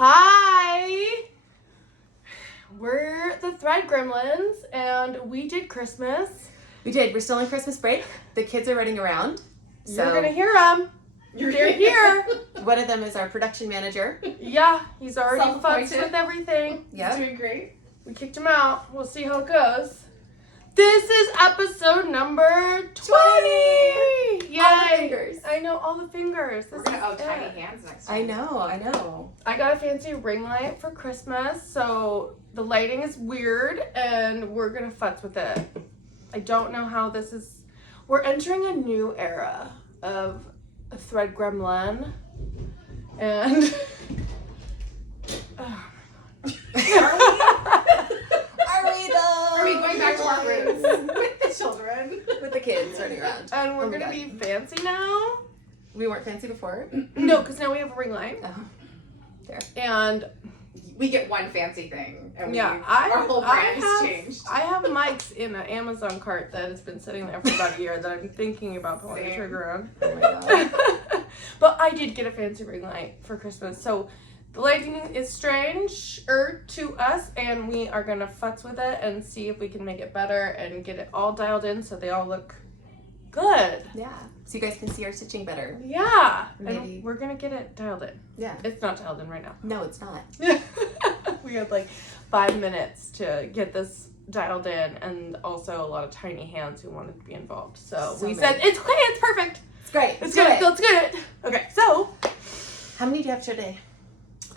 Hi! We're the Thread Gremlins, and we did Christmas. We did. We're still on Christmas break. The kids are running around. So You're gonna hear them. They're here. One of them is our production manager. Yeah, he's already futzed with everything. Yeah. He's doing great. We kicked him out. We'll see how it goes. This is episode number 20! Yay! All the fingers. I know, all the fingers. We're gonna have tiny hands next time. I know. I got a fancy ring light for Christmas, so the lighting is weird, and we're gonna futz with it. I don't know how this is. We're entering a new era of a Thread Gremlin, and oh my god. Are we though? Are we going back to our roots with the children? With the kids running around. And we're Oh my gonna God. be fancy now. We weren't fancy before. No, because now we have a ring light. Oh. There. And We get one fancy thing, and yeah, our whole brand has changed. I have mics in an Amazon cart that has been sitting there for about a year that I'm thinking about pulling the Same. trigger on. Oh my god. But I did get a fancy ring light for Christmas, so the lighting is strange to us, and we are gonna futz with it and see if we can make it better and get it all dialed in so they all look good. Yeah. So you guys can see our stitching better. Yeah, Maybe. and we're gonna get it dialed in. Yeah. It's not dialed in right now. No, it's not. We had like 5 minutes to get this dialed in, and also a lot of tiny hands who wanted to be involved. So we good. said, it's okay, it's perfect. It's great. It's good. Let's get it. Okay, so How many do you have today?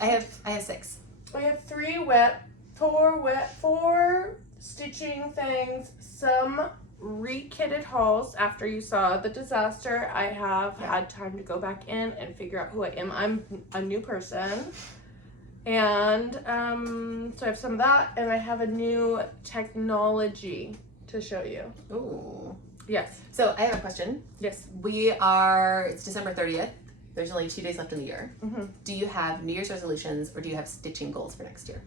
I have 6. I have 3 wet, 4 stitching things, some re-kitted hauls. After you saw the disaster, I have had time to go back in and figure out who I am. I'm a new person. And so I have some of that, and I have a new technology to show you. Ooh. Yes. So I have a question. Yes. It's December 30th. There's only 2 days left in the year. Mm-hmm. Do you have New Year's resolutions or do you have stitching goals for next year?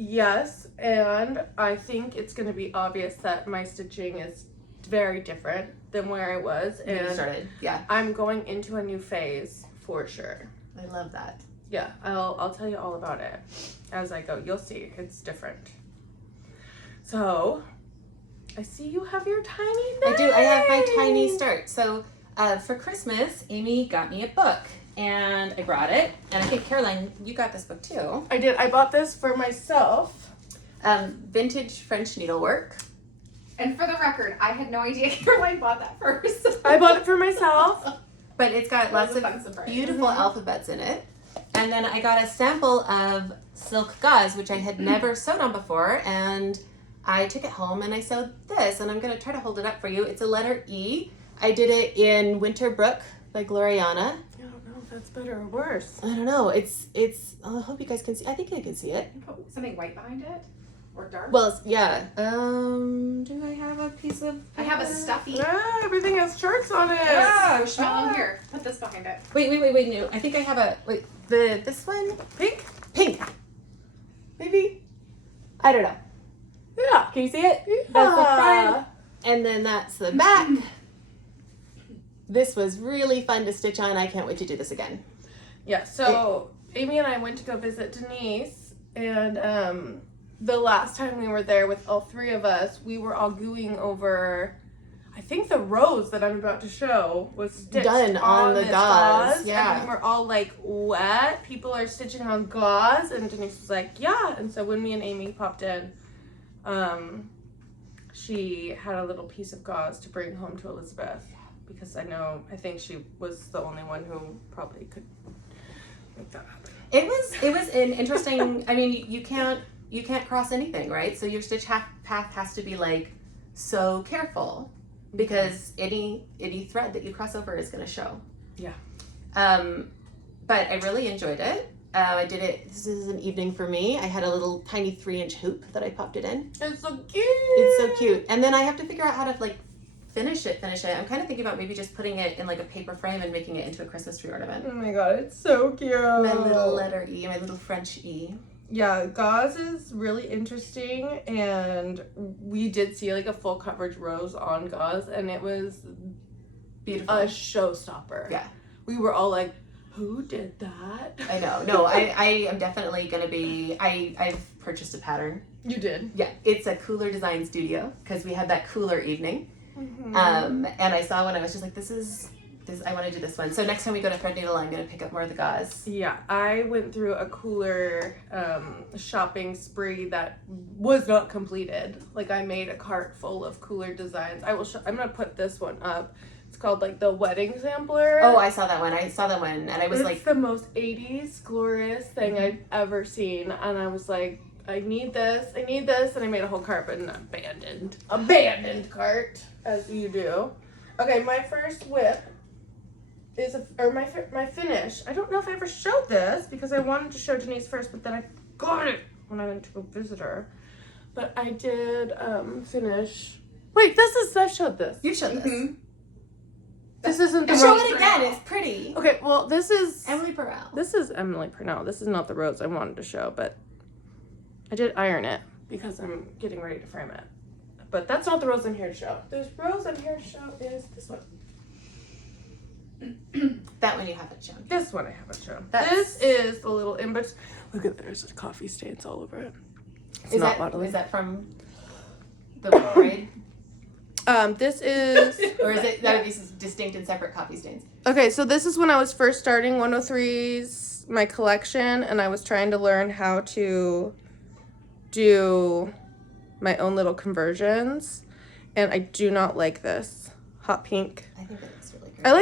Yes, and I think it's going to be obvious that my stitching is very different than where I was, When you and started. Yeah. I'm going into a new phase for sure. I love that. Yeah, I'll tell you all about it as I go. You'll see, it's different. So, I see you have your tiny I do. I have my tiny thing. start. So for Christmas, Amy got me a book and I brought it. And I think, Caroline, you got this book too. I did. I bought this for myself. Vintage French Needlework. And for the record, I had no idea Caroline bought that first. I bought it for myself. But it's got lots of fun surprise. beautiful alphabets in it. And then I got a sample of silk gauze, which I had never sewed on before. And I took it home and I sewed this. And I'm going to try to hold it up for you. It's a letter E. I did it in Winter Brook by Gloriana. I don't know if that's better or worse. I don't know. It's. I hope you guys can see. I think I can see it. Put something white behind it? Or dark? Well, yeah. Do I have a piece of? I have a stuffy. Ah, everything has charts on it. Oh, Schmell, here. Put this behind it. Wait. No, I think I have a. Wait. This one. Pink? Pink. Maybe. I don't know. Yeah. Can you see it? That's the front, and then that's the back. This was really fun to stitch on. I can't wait to do this again. Yeah, so Amy and I went to go visit Denise, and the last time we were there with all 3 of us, we were all gooing over, I think the rose that I'm about to show was stitched Done on the this gauze, yeah. And we're all like, what? People are stitching on gauze? And Denise was like, yeah. And so when me and Amy popped in, she had a little piece of gauze to bring home to Elizabeth. Because I think she was the only one who probably could make that happen. It was an interesting. I mean, you can't cross anything, right? So your stitch path has to be like so careful because any thread that you cross over is going to show. Yeah. But I really enjoyed it. I did it. This is an evening for me. I had a little tiny 3-inch hoop that I popped it in. It's so cute. It's so cute. And then I have to figure out how to like finish it. I'm kind of thinking about maybe just putting it in like a paper frame and making it into a Christmas tree ornament. Oh my god, it's so cute. My little letter E, my little French E. Yeah, gauze is really interesting, and we did see like a full coverage rose on gauze, and it was Beautiful. a showstopper. Yeah. We were all like, Who did that? I know. No, I am definitely going to be, I've purchased a pattern. You did? Yeah, it's a Cooler Design Studio because we had that cooler evening. Mm-hmm. And I saw one, I was just like, this, I want to do this one. So next time we go to Threadneedle, I'm going to pick up more of the gauze. Yeah, I went through a cooler shopping spree that was not completed. Like, I made a cart full of cooler designs. I'm going to put this one up. It's called, like, the wedding sampler. Oh, I saw that one, and I was it's the most 80s glorious thing I've ever seen. And I was like, I need this, and I made a whole cart, but an abandoned cart, as you do. Okay, my first WIP is my finish. I don't know if I ever showed this because I wanted to show Denise first, but then I got it when I went to go visit her. But I did finish. Wait, I showed this. You showed this. Mm-hmm. This isn't the Show rose. it again. It's pretty. Okay, well, this is Emily Burrell. This is Emily Purnell. This is not the rose I wanted to show, but I did iron it because I'm getting ready to frame it. But that's not the rose I'm here to show. The rose I'm here to show is this one. That one you haven't shown. This one I haven't shown. That's- This is the little image. Look at there's coffee stains all over it. It's Is not that modeling. is that from the parade? This is Or is it that would be distinct and separate coffee stains? okay. So this is when I was first starting 103's my collection, and I was trying to learn how to do my own little conversions, and I do not like this hot pink. I think that looks really great. I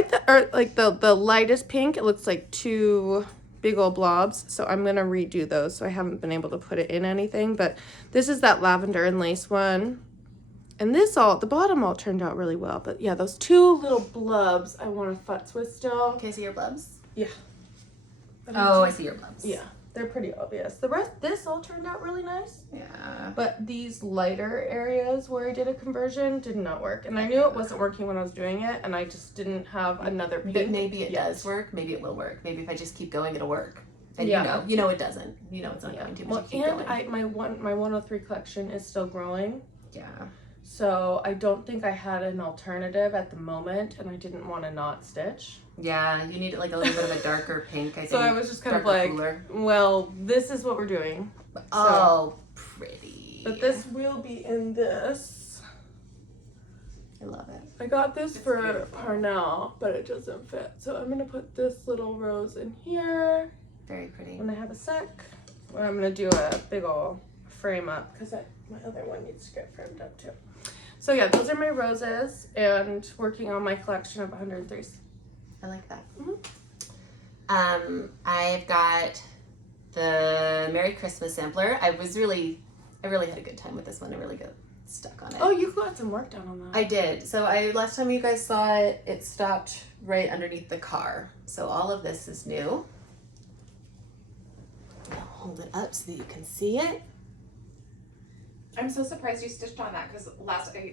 like the lightest pink. It looks like two big old blobs, so I'm gonna redo those. So I haven't been able to put it in anything, but this is that lavender and lace one, and the bottom all turned out really well. But yeah, those two little blubs I want to futz with still. Can I see your blubs? Yeah. Oh, I see your blubs. Yeah, they're pretty obvious. The rest, this all turned out really nice. Yeah. But these lighter areas where I did a conversion did not work. And I knew it wasn't working when I was doing it, and I just didn't have another pink. But maybe it yet. does work. Maybe it will work. Maybe if I just keep going, it'll work. And Yeah. you know it doesn't. You know it's not going to, but Well, you keep and going. my 103 collection is still growing. Yeah. So I don't think I had an alternative at the moment, and I didn't want to not stitch. Yeah, you need like a little bit of a darker pink, I think. So I was just kind of Darker, like, cooler. well, this is what we're doing. Oh, pretty. But this will be in this. I love it. I got this It's for beautiful. Parnell, but it doesn't fit. So I'm going to put this little rose in here Very pretty. when I have a sec. Well, I'm going to do a big ol' frame up because my other one needs to get framed up too. So yeah, those are my roses and working on my collection of 103s. I like that. Mhm. I've got the Merry Christmas sampler. I really had a good time with this one. I really got stuck on it. Oh, you got some work done on that. I did. So last time you guys saw it, it stopped right underneath the car. So all of this is new. I'll hold it up so that you can see it. I'm so surprised you stitched on that because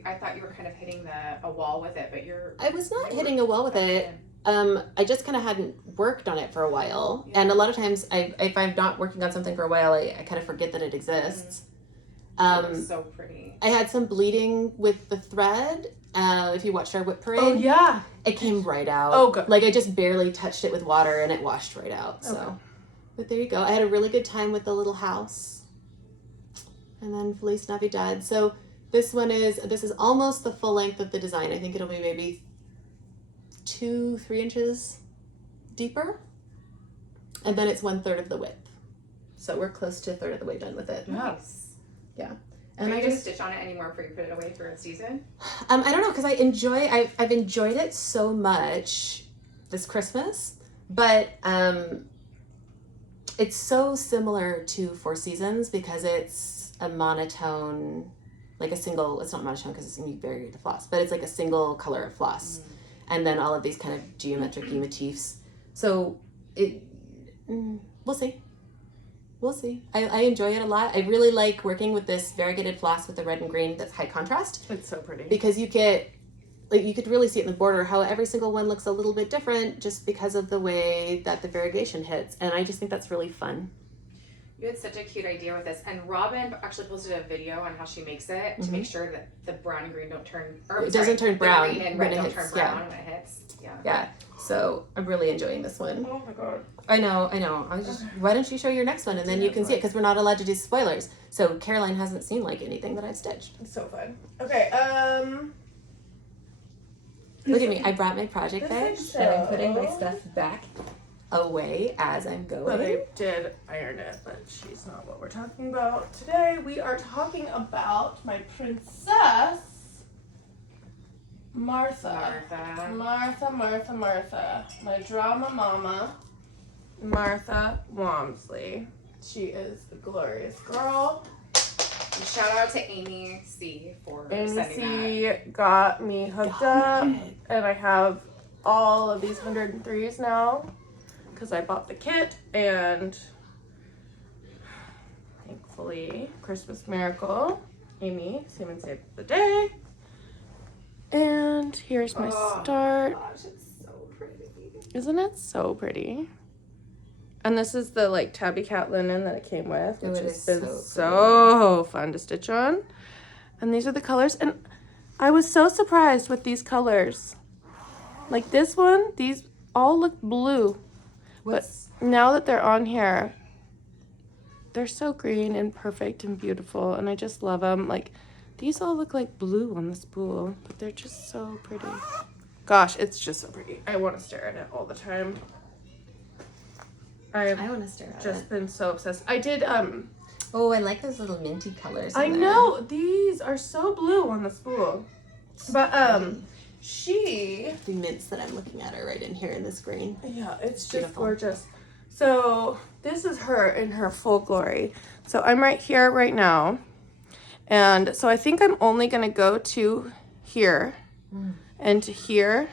I thought you were kind of hitting a wall with it, but you're. I was not hitting a wall with it. I just kind of hadn't worked on it for a while. Yeah. And a lot of times, if I'm not working on something for a while, I kind of forget that it exists. It looks so pretty. I had some bleeding with the thread. If you watched our WIP parade, Oh yeah. it came right out. Oh, good. Like I just barely touched it with water and it washed right out. So, Okay. but there you go. I had a really good time with the little house. And then Feliz Navidad. So this is almost the full length of the design. I think it'll be maybe 2-3 inches deeper. And then it's 1/3 of the width. So we're close to 1/3 of the way done with it. Nice. Yeah. Are And you I gonna just stitch on it anymore before you put it away for a season? I don't know, because I've enjoyed it so much this Christmas, but it's so similar to Four Seasons because it's a monotone, like a single, it's not monotone because it's going to be variegated floss, but it's like a single color of floss. And then all of these kind of geometric motifs. So we'll see. We'll see. I enjoy it a lot. I really like working with this variegated floss with the red and green that's high contrast. It's so pretty. Because you get, like, you could really see it in the border, how every single one looks a little bit different just because of the way that the variegation hits. And I just think that's really fun. You had such a cute idea with this, and Robin actually posted a video on how she makes it to make sure that the brown and green don't turn. Or, It doesn't turn brown The green and when red it don't hits, turn brown when it hits. Yeah. Yeah. So I'm really enjoying this one. Oh my god. I know. I was just, why don't you show your next one and then you can see it, because we're not allowed to do spoilers. So Caroline hasn't seen like anything that I've stitched. It's so fun. Okay, Look at me. I brought my project bag is and I'm putting my so- stuff back away as I'm going. Well, they did iron it, but she's not what we're talking about today. We are talking about my princess, Martha. Martha. My drama mama, Martha Walmsley. She is a glorious girl. And shout out to Amy C for sending that. Amy got me hooked up, and I have all of these 103s now because I bought the kit, and thankfully, Christmas miracle, Amy came and saved the day. And here's my start. Gosh, it's so pretty. Isn't it so pretty? And this is the like Tabby Cat linen that it came with, which it has is been so so fun to stitch on. And these are the colors, and I was so surprised with these colors. Like this one, these all look blue, but now that they're on here, they're so green and perfect and beautiful, and I just love them. Like these all look like blue on the spool, but they're just so pretty. Gosh, it's just so pretty. I want to stare at it all the time. I want to stare at Just it. been so obsessed. I did Oh, I like those little minty colors. I in there. know these are so blue on the spool. But she The mints that I'm looking at are right in here in this green. yeah, it's just Beautiful. gorgeous. So this is her in her full glory. So I'm right here right now. And so I think I'm only gonna go to here and to here.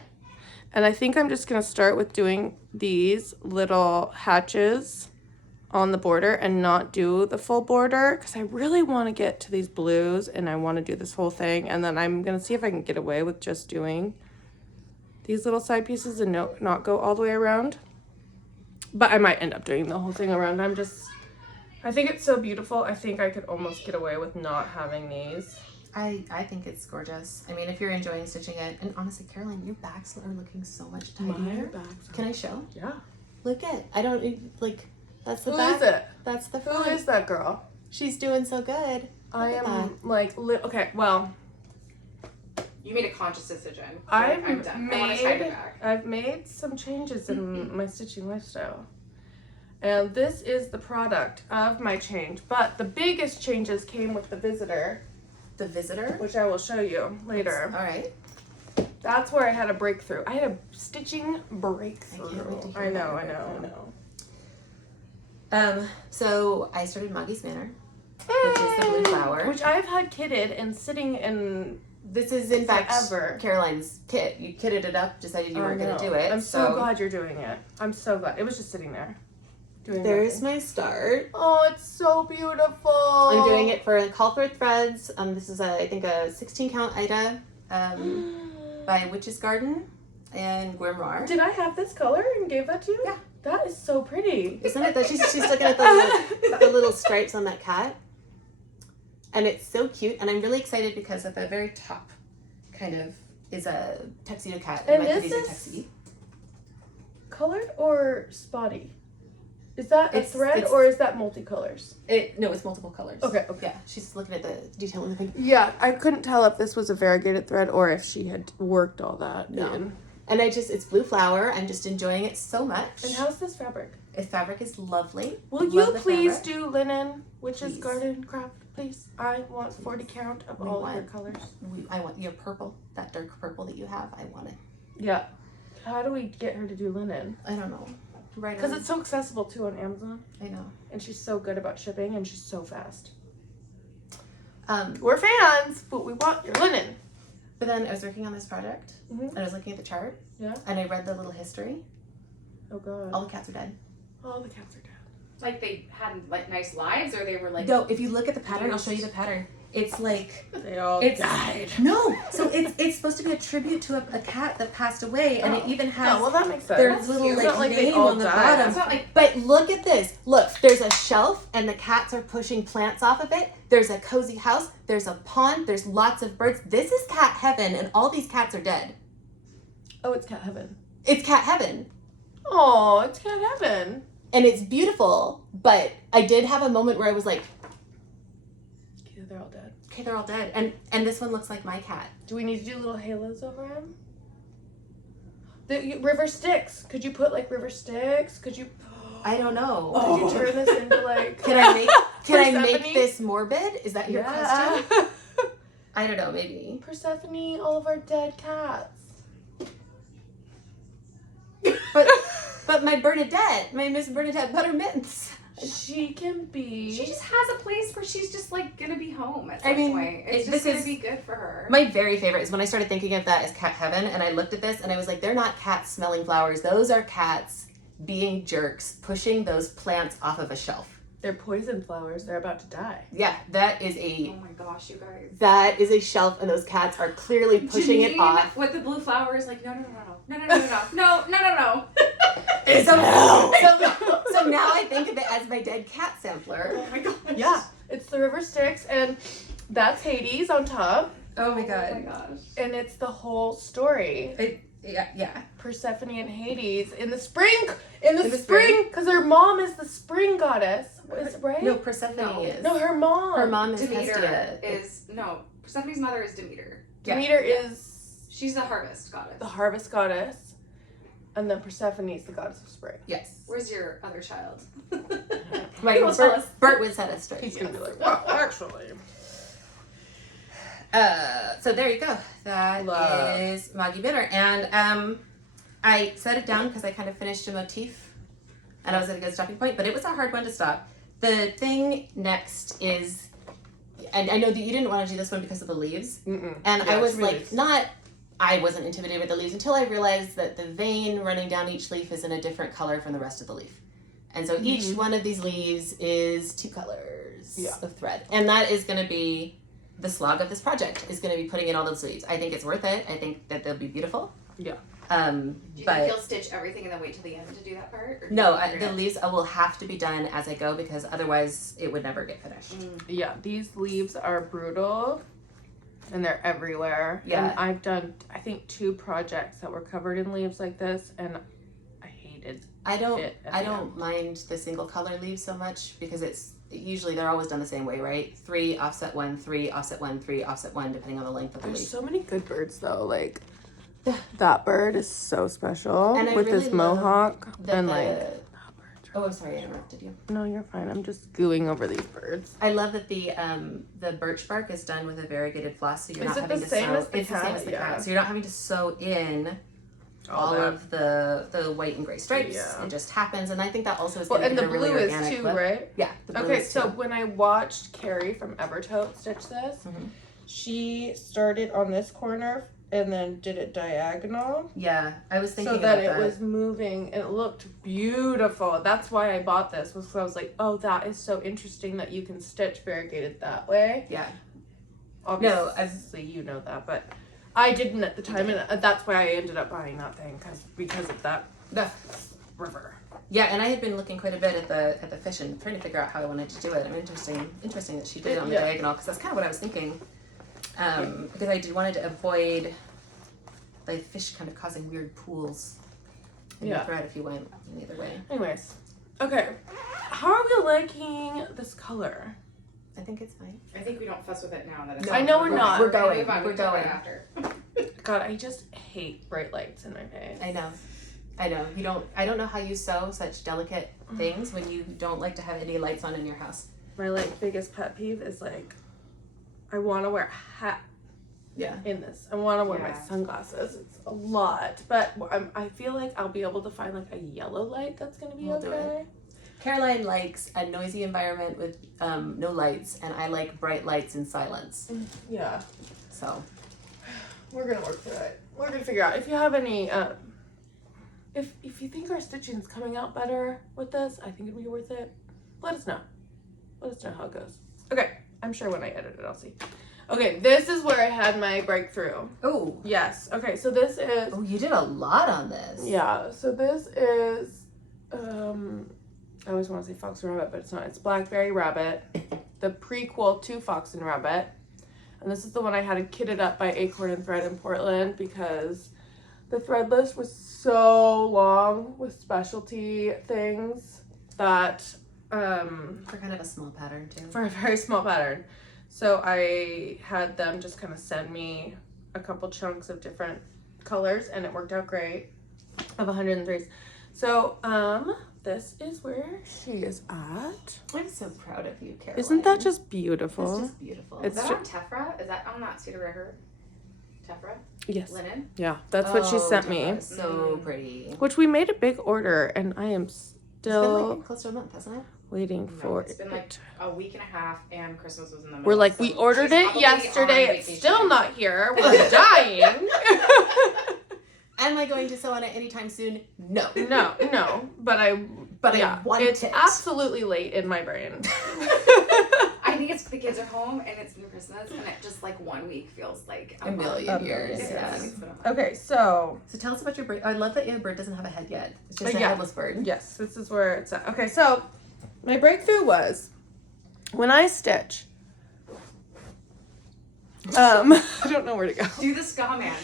And I think I'm just gonna start with doing these little hatches on the border and not do the full border because I really want to get to these blues and I want to do this whole thing, and then I'm gonna see if I can get away with just doing these little side pieces and not go all the way around, but I might end up doing the whole thing around. I think it's so beautiful. I think I could almost get away with not having these. I think it's gorgeous. I mean, if you're enjoying stitching it, and honestly, Caroline, your backs are looking so much tidier. Can I show? Yeah. Look at, I don't, like, that's the Who back. is it? That's the Who front. is that girl? She's doing so good. I Look at am like okay. Well, You made a conscious decision. I'm I'm done. I want to tie it back. I've made some changes in my stitching lifestyle. And this is the product of my change. But the biggest changes came with the visitor, The visitor. which I will show you later. All right. That's where I had a breakthrough. I had a stitching breakthrough. I can't wait to hear I know. about So I started Moggy's Manor, which is the blue flower. Which I've had kitted and sitting in. This is in fact Forever. Caroline's kit. You kitted it up, decided you weren't going to do it. I'm so glad you're doing it. I'm so glad. It was just sitting there. Doing There's nothing. my start. Oh, it's so beautiful. I'm doing it for Call for Threads. This is I think a 16 count Ida by Witch's Garden and Grimoire. Did I have this color and gave that to you? Yeah. That is so pretty. Isn't it? That she's looking at the little stripes on that cat, and it's so cute. And I'm really excited because at the very top, kind of is a tuxedo cat, And my this kitties are is- tuxedo. Colored or spotty? Is that a It's- thread it's- or is that multicolors? No, it's multiple colors. Okay. Yeah, she's looking at the detail in the thing. Yeah, I couldn't tell if this was a variegated thread or if she had worked all that No. in. And it's blue flower. I'm just enjoying it so much. And how's this fabric? The fabric is lovely. Will Love you the please fabric. do linen, Witch's Please. Garden craft, please? I want 40 count of We all of your want- colors. I want your purple, that dark purple that you have. I want it. Yeah. How do we get her to do linen? I don't know. Right. Because it's so accessible too on Amazon. I know. And she's so good about shipping and she's so fast. Um, We're fans, but we want your linen. but then I was working on this project, Mhm. and I was looking at the chart, Yeah. and I read the little history. Oh god. All the cats are dead. All the cats are dead. Like they had like nice lives, or they were like. No, if you look at the pattern, I'll show you the pattern. It's like They all It's- died. no. So it's supposed to be a tribute to a cat that passed away, and it even has Oh, well that makes sense. their That's little cute. It's like, not like they name all on the died. bottom. It's not like But look at this. Look, there's a shelf and the cats are pushing plants off of it. There's a cozy house. There's a pond. There's lots of birds. This is cat heaven, and all these cats are dead. Oh, it's cat heaven. It's cat heaven. Oh, it's cat heaven. And it's beautiful, but I did have a moment where I was like, Okay, they're all dead. okay, they're all dead. And this one looks like my cat. Do we need to do little halos over him? The river Styx. Could you put like river Styx? Could you? I don't know. Could you turn this into like? Can I make Persephone? this morbid? Is that your question? I don't know, maybe. Persephone, all of our dead cats. But my Bernadette, my Miss Bernadette Buttermints. She can be. She just has a place where she's just like gonna be home at some I mean, point. It's this just gonna is- be good for her. My very favorite is when I started thinking of that as cat heaven, and I looked at this and I was like, they're not cats smelling flowers. Those are cats being jerks, pushing those plants off of a shelf. They're poison flowers. They're about to die. Yeah, that is Oh my gosh, you guys. that is a shelf, and those cats are clearly pushing it Janine off. with the blue flowers, like no. So now I think of it as my dead cat sampler. Oh my gosh. Yeah, it's the river Styx, and that's Hades on top, Oh my Oh my god. gosh. and it's the whole story. Yeah. Persephone and Hades in the spring, in the In the spring, because her mom is the spring goddess. Is it right? No, Persephone No. is. No, her mom. Her mom is Demeter Hestia. is Persephone's mother is Demeter. Yeah. Demeter is She's the harvest goddess. the harvest goddess, and then Persephone is the goddess of spring. Yes. Where's your other child? Right, He will tell us. Bert would set us straight. He's gonna be like, well, actually. So there you go. That Love. is Moggy Bitter. And I set it down because I kind of finished a motif and I was at a good stopping point, but it was a hard one to stop. The thing next is, and I know that you didn't want to do this one because of the leaves. Mm-mm. And Yeah, I was it's like, leaves. I wasn't intimidated with the leaves until I realized that the vein running down each leaf is in a different color from the rest of the leaf. And so each one of these leaves is 2 colors of thread. And that is going to be the slog of this project, is going to be putting in all those leaves. I think it's worth it. I think that they'll be beautiful. Yeah. Do you But think you'll stitch everything and then wait till the end to do that part? Or do no, you think the you're gonna- leaves will have to be done as I go because otherwise it would never get finished. Yeah, these leaves are brutal, and they're everywhere. Yeah. And I've done, I think, 2 projects that were covered in leaves like this, and I hated I don't it at I the don't mind the single color leaves so much because it's usually they're always done the same way, right? 3 offset 1, 3 offset 1, 3 offset 1, depending on the length of the There's leaf. so many good birds though. Like that bird is so special And I with really this love mohawk that and the- like. Oh, I'm sorry, I interrupted you. No, you're fine. I'm just gooing over these birds. I love that the birch bark is done with a variegated floss, so you're Is not it having the to same sew. as the It's the same cat? as the Yeah. cat, so you're not having to sew in all that. of the white and gray stripes. Yeah. It just happens, and I think that also is Well, going and to the give it a really blue is organic too, look. right? Yeah. The blue Okay, is so too. when I watched Carrie from Evertote stitch this, Mhm. she started on this corner and then did it diagonal Yeah, I was thinking so that about it was moving and it looked beautiful. That's why I bought this, was because I was like, oh, that is so interesting that you can stitch variegated that way. Yeah. Obviously, you know that, but I didn't at the time, and that's why I ended up buying that thing because of that river. Yeah, and I had been looking quite a bit at the fish and trying to figure out how I wanted to do it. I mean, interesting that she did it on the Yeah. diagonal because that's kind of what I was thinking. Because I wanted to avoid the fish kind of causing weird pools in the Yeah. thread if you went in either way. Anyways, okay, how are we liking this color? I think it's fine. I think we don't fuss with it now that it's. No, I know we're not. We're gonna going. move on. We're We can talk going. about it after. God, I just hate bright lights in my face. I know. I don't know how you sew such delicate things when you don't like to have any lights on in your house. My biggest pet peeve is I want to wear a hat Yeah. in this. I want to wear my Yeah. sunglasses. It's a lot, but I feel like I'll be able to find a yellow light that's gonna be We'll do okay. Caroline likes a noisy environment with no lights, and I like bright lights and silence. Yeah, So we're gonna work through it. We're gonna figure out if you have any. If you think our stitching's coming out better with this, I think it'd be worth it. Let us know. Let us know how it goes. Okay, I'm sure when I edit it, I'll see. Okay, this is where I had my breakthrough. oh, Yes. Okay, so this is. you did a lot on this. Yeah, so this is, I always want to say Fox and Rabbit, but it's not. It's Blackberry Rabbit, the prequel to Fox and Rabbit. And this is the one I had kitted up by Acorn and Thread in Portland because The thread list was so long with specialty things that For kind of a small pattern too. for a very small pattern. So I had them just kind of send me a couple chunks of different colors, and it worked out great, of 103s. So this is where she is at. I'm so proud of you, Caroline. Isn't that just beautiful? It's just beautiful. Is that on Tephra? Is that on that Cedar record? Tephra? Yes. Linen? Yeah, that's what she sent me. Tephra is so pretty. Which we made a big order, and I am It's still been like close to a month, hasn't it? waiting for It's been like a week and a half, and Christmas was in the middle. We're like, so we ordered she's it probably yesterday. on It's vacation. still not here. We're dying. Am I going to sew on it anytime soon? No. No. But I want it's it. absolutely late in my brain. I think it's the kids are home, and it's been Christmas, and it just like 1 week feels like A million years. It Yeah. is. It's been a month. Okay, so So tell us about your bird. I love that your bird doesn't have a head yet. It's just a Yeah. headless bird. yes, this is where it's at. Okay, so my breakthrough was when I stitch. I don't know where to go. Do the ska man.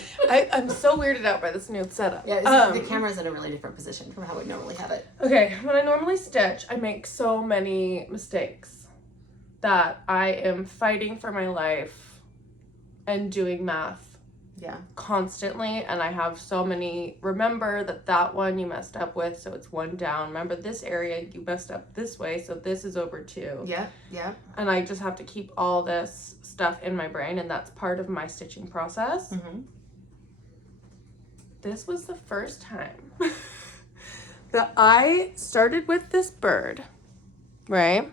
I'm so weirded out by this new setup. Yeah, the camera's in a really different position from how we normally have it. Okay, when I normally stitch, I make so many mistakes that I am fighting for my life and doing math Yeah. constantly, and I have so many, remember that one you messed up with, so it's one down. Remember this area you messed up this way, so this is over 2. Yeah. Yeah. And I just have to keep all this stuff in my brain, and that's part of my stitching process. Mm-hmm. This was the first time that I started with this bird, right?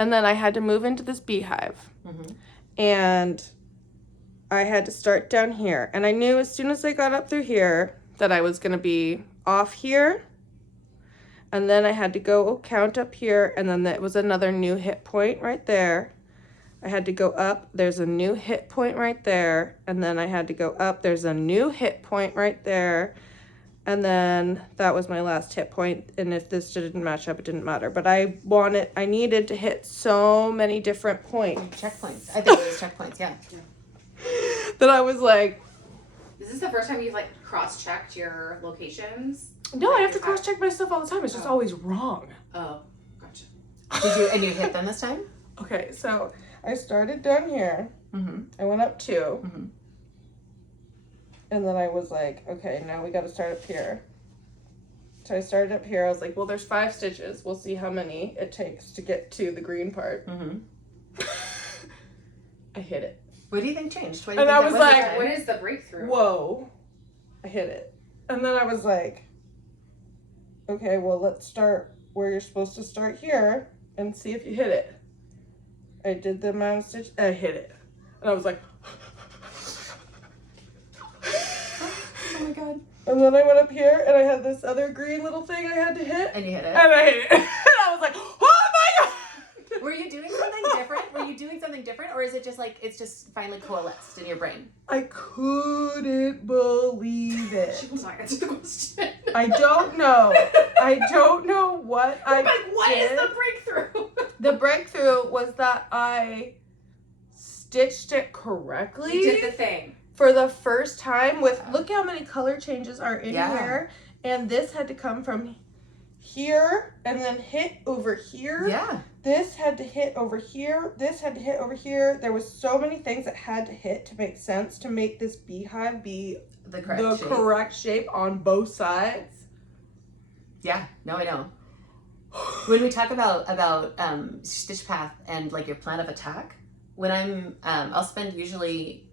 And then I had to move into this beehive. Mm-hmm. And I had to start down here. And I knew as soon as I got up through here that I was going to be off here. And then I had to go count up here. And then there was another new hit point right there. I had to go up. There's a new hit point right there. And then I had to go up. There's a new hit point right there. And then that was my last hit point. And if this didn't match up, it didn't matter. But I needed to hit so many different points. Checkpoints. I think it was checkpoints, yeah. That I was like, Is this the first time you've like cross-checked your locations? no, I have to cross-check my stuff all the time. It's just always wrong. Oh, gotcha. And you hit them this time? Okay, so I started down here. Mm-hmm. I went up 2. Mm-hmm. And then I was like, okay, now we got to start up here. So I started up here. I was like, well, there's 5 stitches. We'll see how many it takes to get to the green part. Mm-hmm. I hit it. What do you think changed? What do you And think I that was this like, time? What is the breakthrough? Whoa. I hit it. And then I was like, okay, well, let's start where you're supposed to start here and see if you hit it. I did the amount of stitch. I hit it. And I was like, Oh my god. and then I went up here and I had this other green little thing I had to hit. And you hit it. And I hit it. And I was like, oh my god! Were you doing something different? Were you doing something different? Or is it just like, it's just finally coalesced in your brain? I couldn't believe She it. will not answer the question. I don't know. I don't know what I Like, what is did. the breakthrough? The breakthrough was that I stitched it correctly. You did the thing. For the first time with, look how many color changes are in Yeah. here. And this had to come from here and then hit over here. Yeah. This had to hit over here. This had to hit over here. There was so many things that had to hit to make sense to make this beehive be The correct the shape. correct shape on both sides. Yeah. No, I know. When we talk about stitch path and like your plan of attack, when I'll spend usually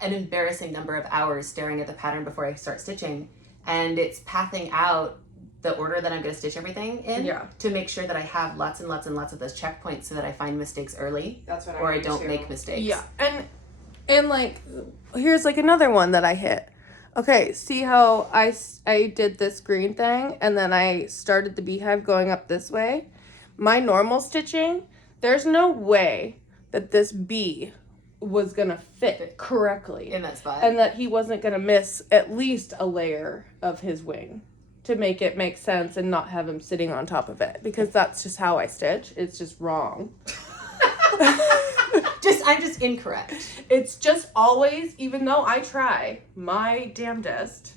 an embarrassing number of hours staring at the pattern before I start stitching, and it's pathing out the order that I'm going to stitch everything in to make sure that I have lots and lots and lots of those checkpoints so that I find mistakes early That's what or I do don't too. make mistakes. Yeah, and like, here's like another one that I hit. Okay, see how I did this green thing and then I started the beehive going up this way? My normal stitching, there's no way that this bee was gonna fit correctly In that spot. and that he wasn't gonna miss at least a layer of his wing to make it make sense and not have him sitting on top of it, because that's just how I stitch. It's just wrong. Don't I'm just incorrect. It's just always, even though I try my damnedest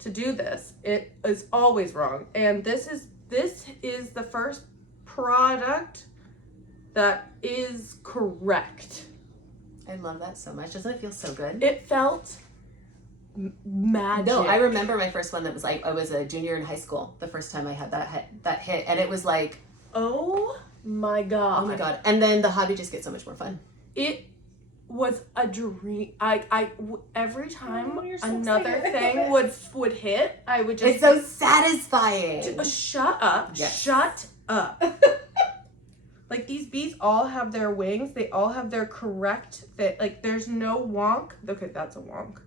to do this, it is always wrong. And this is the first product that is correct. I love that so much. Doesn't it feel so good? It felt magic. No, I remember my first one that was like, I was a junior in high school the first time I had that hit, and it was like, oh my god. oh my god. And then the hobby just gets so much more fun. It was a dream. Every time Oh, you're so another excited. thing would hit, I would just It's so satisfying. shut up. Yes. Shut up. Like, these bees all have their wings. They all have their correct fit. Like, there's no wonk. Okay, that's a wonk.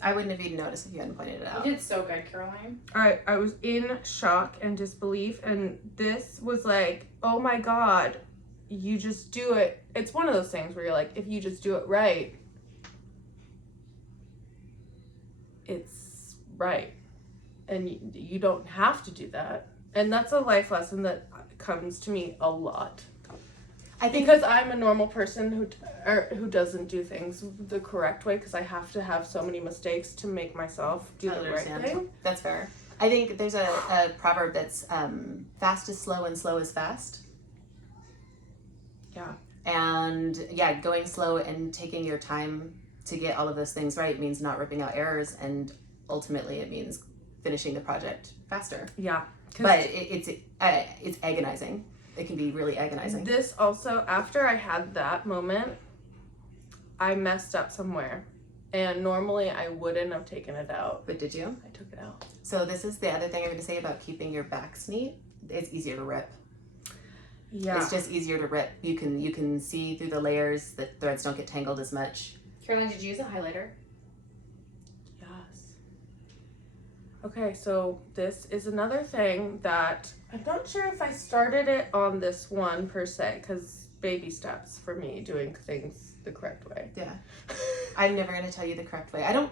I wouldn't have even noticed if you hadn't pointed it out. You did so good, Caroline. I was in shock and disbelief, and this was like, oh my god, you just do it. It's one of those things where you're like, if you just do it right, it's right. And you don't have to do that. And that's a life lesson that comes to me a lot. I think Because I'm a normal person who doesn't do things the correct way, because I have to have so many mistakes to make myself do the right thing. That's fair. I think there's a proverb that's fast is slow and slow is fast. Yeah. And yeah, going slow and taking your time to get all of those things right means not ripping out errors, and ultimately it means finishing the project faster. Yeah. But it's agonizing. It can be really agonizing. This also, after I had that moment, I messed up somewhere. And normally I wouldn't have taken it out. But did you? I took it out. So this is the other thing I'm going to say about keeping your backs neat. It's easier to rip. Yeah. It's just easier to rip. You can see through the layers. The threads don't get tangled as much. Caroline, did you use a highlighter? Yes. Okay, so this is another thing that I'm not sure if I started it on this one per se, because baby steps for me doing things the correct way. Yeah. I'm never going to tell you the correct way. Well,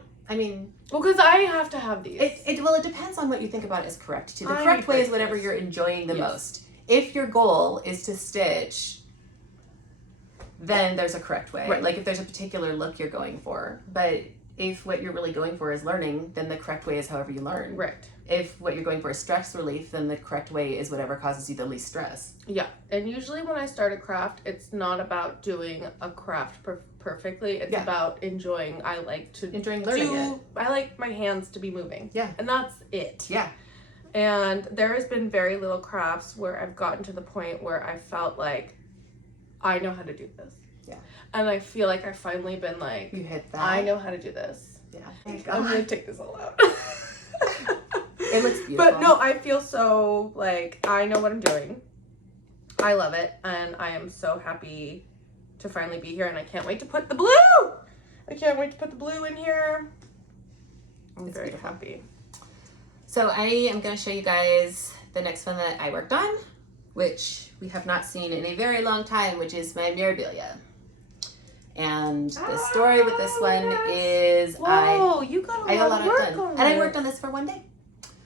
because I have to have these. It depends on what you think about as correct too. The I correct way is agree. whatever you're enjoying the Yes. most. If your goal is to stitch, then there's a correct way. Right. Like if there's a particular look you're going for. But if what you're really going for is learning, then the correct way is however you learn. Right. If what you're going for is stress relief, then the correct way is whatever causes you the least stress. Yeah. And usually when I start a craft, it's not about doing a craft perfectly. It's Yeah. about enjoying. I like to Enjoying learning it. I like my hands to be moving. Yeah. And that's it. Yeah. And there has been very little crafts where I've gotten to the point where I felt like I know how to do this. Yeah. And I feel like I've finally been like, You hit that. I know how to do this. Yeah. I'm gonna take this all out. It looks beautiful. But no, I feel so like I know what I'm doing. I love it, and I am so happy to finally be here, and I can't wait to put the blue. I can't wait to put the blue in here. I'm It's very beautiful. happy. So I am going to show you guys the next one that I worked on, which we have not seen in a very long time, which is my Mirabilia. And the story with this one is Whoa, you got I a lot of work on and I this. worked on this for one day.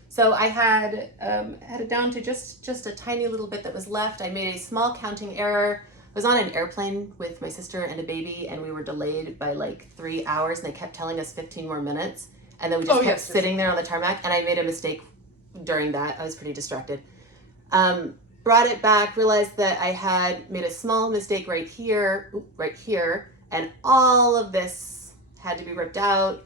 So I had it down to just a tiny little bit that was left. I made a small counting error. I was on an airplane with my sister and a baby, and we were delayed by like 3 hours, and they kept telling us 15 more minutes. And then we just kept sitting there on the tarmac, and I made a mistake during that. I was pretty distracted. Brought it back, realized that I had made a small mistake right here, and all of this had to be ripped out.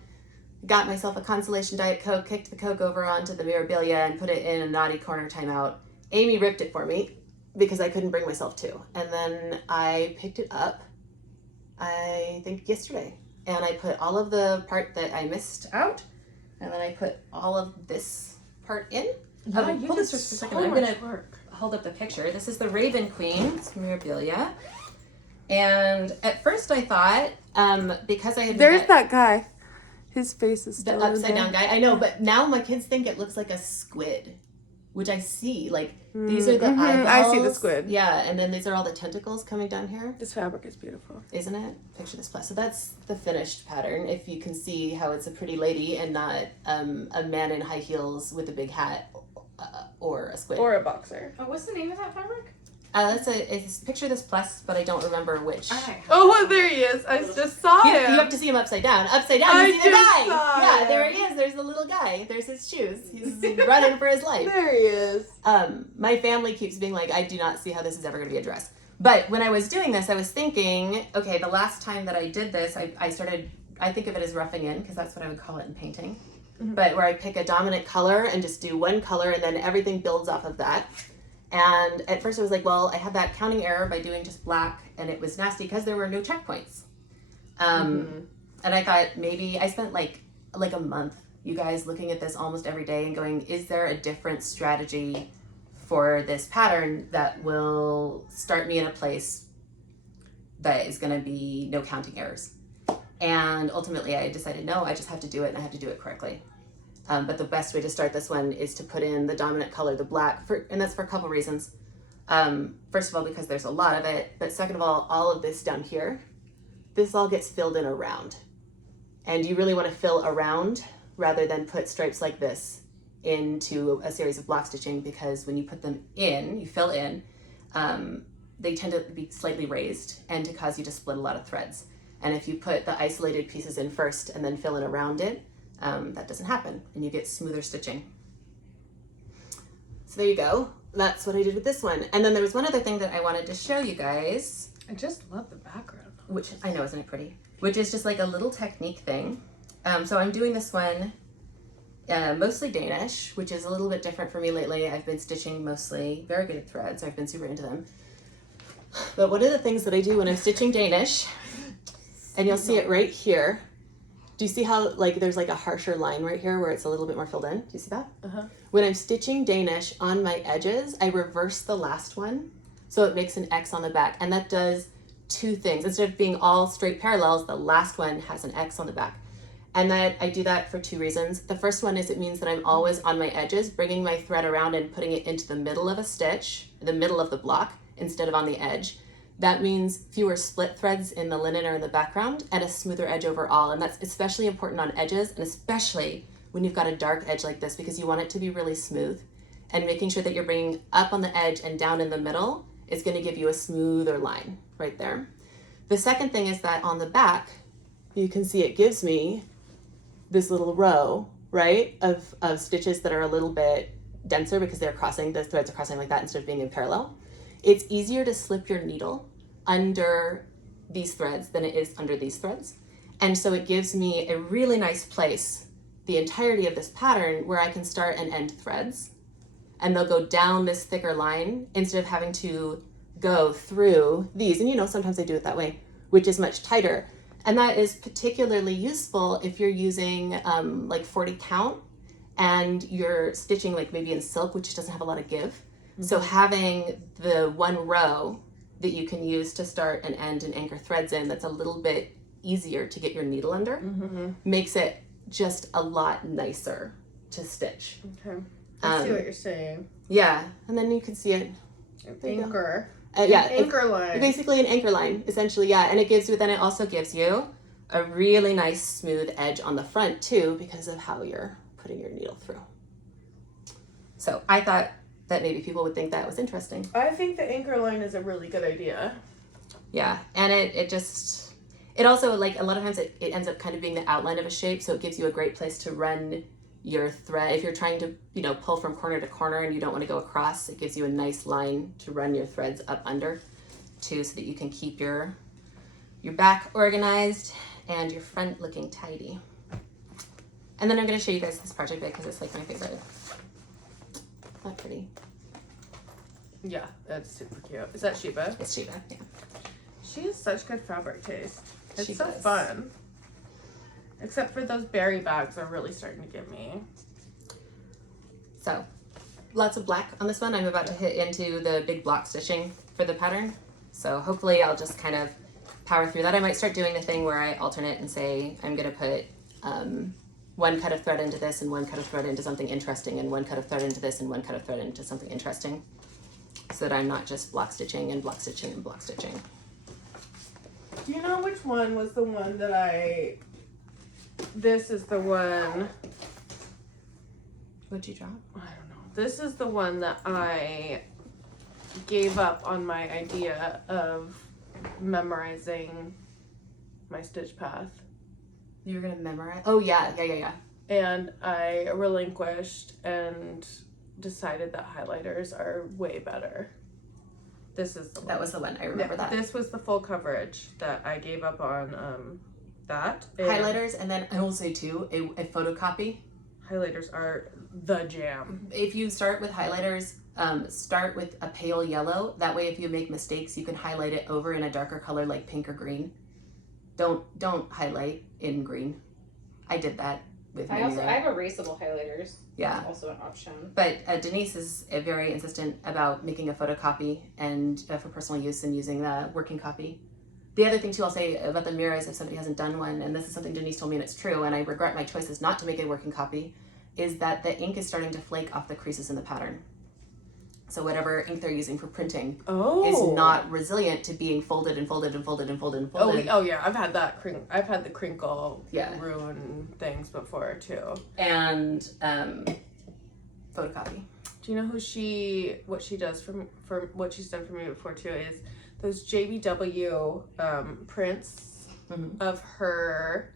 Got myself a Consolation Diet Coke, kicked the Coke over onto the Mirabilia, and put it in a naughty corner timeout. Amy ripped it for me because I couldn't bring myself to. And then I picked it up, I think yesterday, and I put all of the part that I missed out, and then I put all of this part in. Yeah, you hold did this just for a so second. I'm much gonna work. hold up the picture. This is the Raven Queen's Mirabilia. And at first I thought, because I had There's that guy. His face is the still upside down guy. I know, but now my kids think it looks like a squid, which I see. Like these are the eyeballs. I see the squid. Yeah, and then these are all the tentacles coming down here. This fabric is beautiful. Isn't it? Picture this plus. So that's the finished pattern. If you can see how it's a pretty lady and not a man in high heels with a big hat or a squid. Or a boxer. Oh, what's the name of that fabric? Picture this plus, but I don't remember which. Oh, there he is. I just saw You him. have to see him upside down. Upside down, I you see the just guy. saw Yeah, him. there he is. There's the little guy. There's his shoes. He's running for his life. There he is. My family keeps being like, I do not see how this is ever going to be a dress. But when I was doing this, I was thinking, okay, the last time that I did this, I think of it as roughing in, because that's what I would call it in painting. Mm-hmm. But where I pick a dominant color and just do one color, and then everything builds off of that. And at first I was like, well, I had that counting error by doing just black, and it was nasty because there were no checkpoints. And I thought maybe I spent like a month, you guys, looking at this almost every day and going, is there a different strategy for this pattern that will start me in a place that is going to be no counting errors? And ultimately I decided, no, I just have to do it, and I have to do it correctly. But the best way to start this one is to put in the dominant color, the black, and that's for a couple reasons. First of all, because there's a lot of it, but second of all of this down here, this all gets filled in around. And you really want to fill around rather than put stripes like this into a series of block stitching, because when you put them in, you fill in, they tend to be slightly raised and to cause you to split a lot of threads. And if you put the isolated pieces in first and then fill in around it, that doesn't happen, and you get smoother stitching. So there you go. That's what I did with this one. And then there was one other thing that I wanted to show you guys. I just love the background. Which, I know, isn't it pretty? Which is just like a little technique thing. So I'm doing this one mostly Danish, which is a little bit different for me lately. I've been stitching mostly very good at threads. I've been super into them. But one of the things that I do when I'm stitching Danish, and you'll see it right here. Do you see how like there's like a harsher line right here where it's a little bit more filled in? Do you see that? Uh-huh. When I'm stitching Danish on my edges, I reverse the last one so it makes an X on the back, and that does two things. Instead of being all straight parallels, the last one has an X on the back. And that I do that for two reasons. The first one is it means that I'm always on my edges, bringing my thread around and putting it into the middle of a stitch, the middle of the block, instead of on the edge. That means fewer split threads in the linen or in the background and a smoother edge overall. And that's especially important on edges, and especially when you've got a dark edge like this, because you want it to be really smooth. And making sure that you're bringing up on the edge and down in the middle is going to give you a smoother line right there. The second thing is that on the back, you can see it gives me this little row, right, of stitches that are a little bit denser because they're crossing, the threads are crossing like that instead of being in parallel. It's easier to slip your needle under these threads than it is under these threads. And so it gives me a really nice place, the entirety of this pattern, where I can start and end threads. And they'll go down this thicker line instead of having to go through these. And you know, sometimes I do it that way, which is much tighter. And that is particularly useful if you're using like 40 count and you're stitching like maybe in silk, which doesn't have a lot of give. So having the one row that you can use to start and end and anchor threads in that's a little bit easier to get your needle under makes it just a lot nicer to stitch. Okay. I see what you're saying. Yeah, and then you can see it. Anchor. Yeah, anchor line. Basically an anchor line, essentially, yeah. And it gives you, then it also gives you a really nice smooth edge on the front too, because of how you're putting your needle through. So I thought that maybe people would think that was interesting. I think the anchor line is a really good idea. Yeah, and it also, like, a lot of times it ends up kind of being the outline of a shape, so it gives you a great place to run your thread. If you're trying to, you know, pull from corner to corner and you don't want to go across, it gives you a nice line to run your threads up under too, so that you can keep your back organized and your front looking tidy. And then I'm going to show you guys this project bag because it's like my favorite. Not pretty. Yeah, that's super cute. Is that Sheba? It's Sheba, yeah. She has such good fabric taste. It's She so does. fun. Except for those berry bags are really starting to get me. So, lots of black on this one. I'm about to hit into the big block stitching for the pattern. So hopefully I'll just kind of power through that. I might start doing the thing where I alternate and say I'm going to put one cut of thread into this and one cut of thread into something interesting and one cut of thread into this and one cut of thread into something interesting, so that I'm not just block stitching and block stitching and block stitching. Do you know which one was the one that this is the one. What'd you drop? I don't know. This is the one that I gave up on my idea of memorizing my stitch path. You were gonna memorize? Oh yeah. And I relinquished and decided that highlighters are way better. This is the one. That was the one. I remember that. This was the full coverage that I gave up on that. And Highlighters, and then I will say too, a photocopy. highlighters are the jam. If you start with highlighters, start with a pale yellow. That way if you make mistakes, you can highlight it over in a darker color like pink or green. Don't highlight in green. I did that with my I mirror. have erasable highlighters. Yeah. That's also an option. But Denise is very insistent about making a photocopy and for personal use and using the working copy. The other thing too I'll say about the mirror is if somebody hasn't done one, and this is something Denise told me and it's true, and I regret my choices not to make a working copy, is that the ink is starting to flake off the creases in the pattern. So whatever ink they're using for printing is not resilient to being folded and folded and folded and folded and folded. Oh yeah, I've had that I've had the crinkle Yeah. ruin things before too. And photocopy. Do you know what she does for what she's done for me before too is those JBW prints of her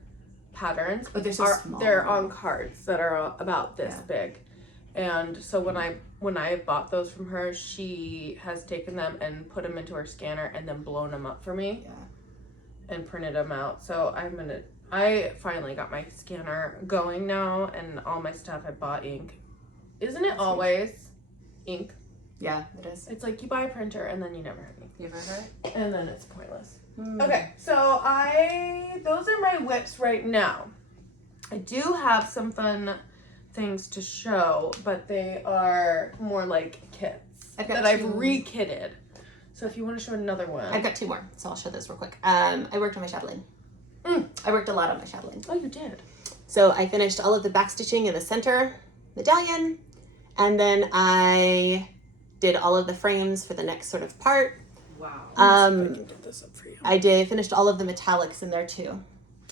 patterns. But they're so small. They're on cards that are about this big. And so when I bought those from her, she has taken them and put them into her scanner and then blown them up for me. Yeah. And printed them out. So I finally got my scanner going now, and all my stuff I bought ink. Isn't it always ink? Yeah, it is. It's like you buy a printer and then you never have ink. You ever heard it? And then it's pointless. Okay, so those are my WIPs right now. I do have some fun things to show, but they are more like kits that I've re-kitted. So if you want to show another one. I've got 2 more, so I'll show this real quick. I worked on my Shadling. I worked a lot on my Shadling. Oh, you did? So I finished all of the back stitching in the center medallion, and then I did all of the frames for the next sort of part. Wow. I can get this up for you. I finished all of the metallics in there too.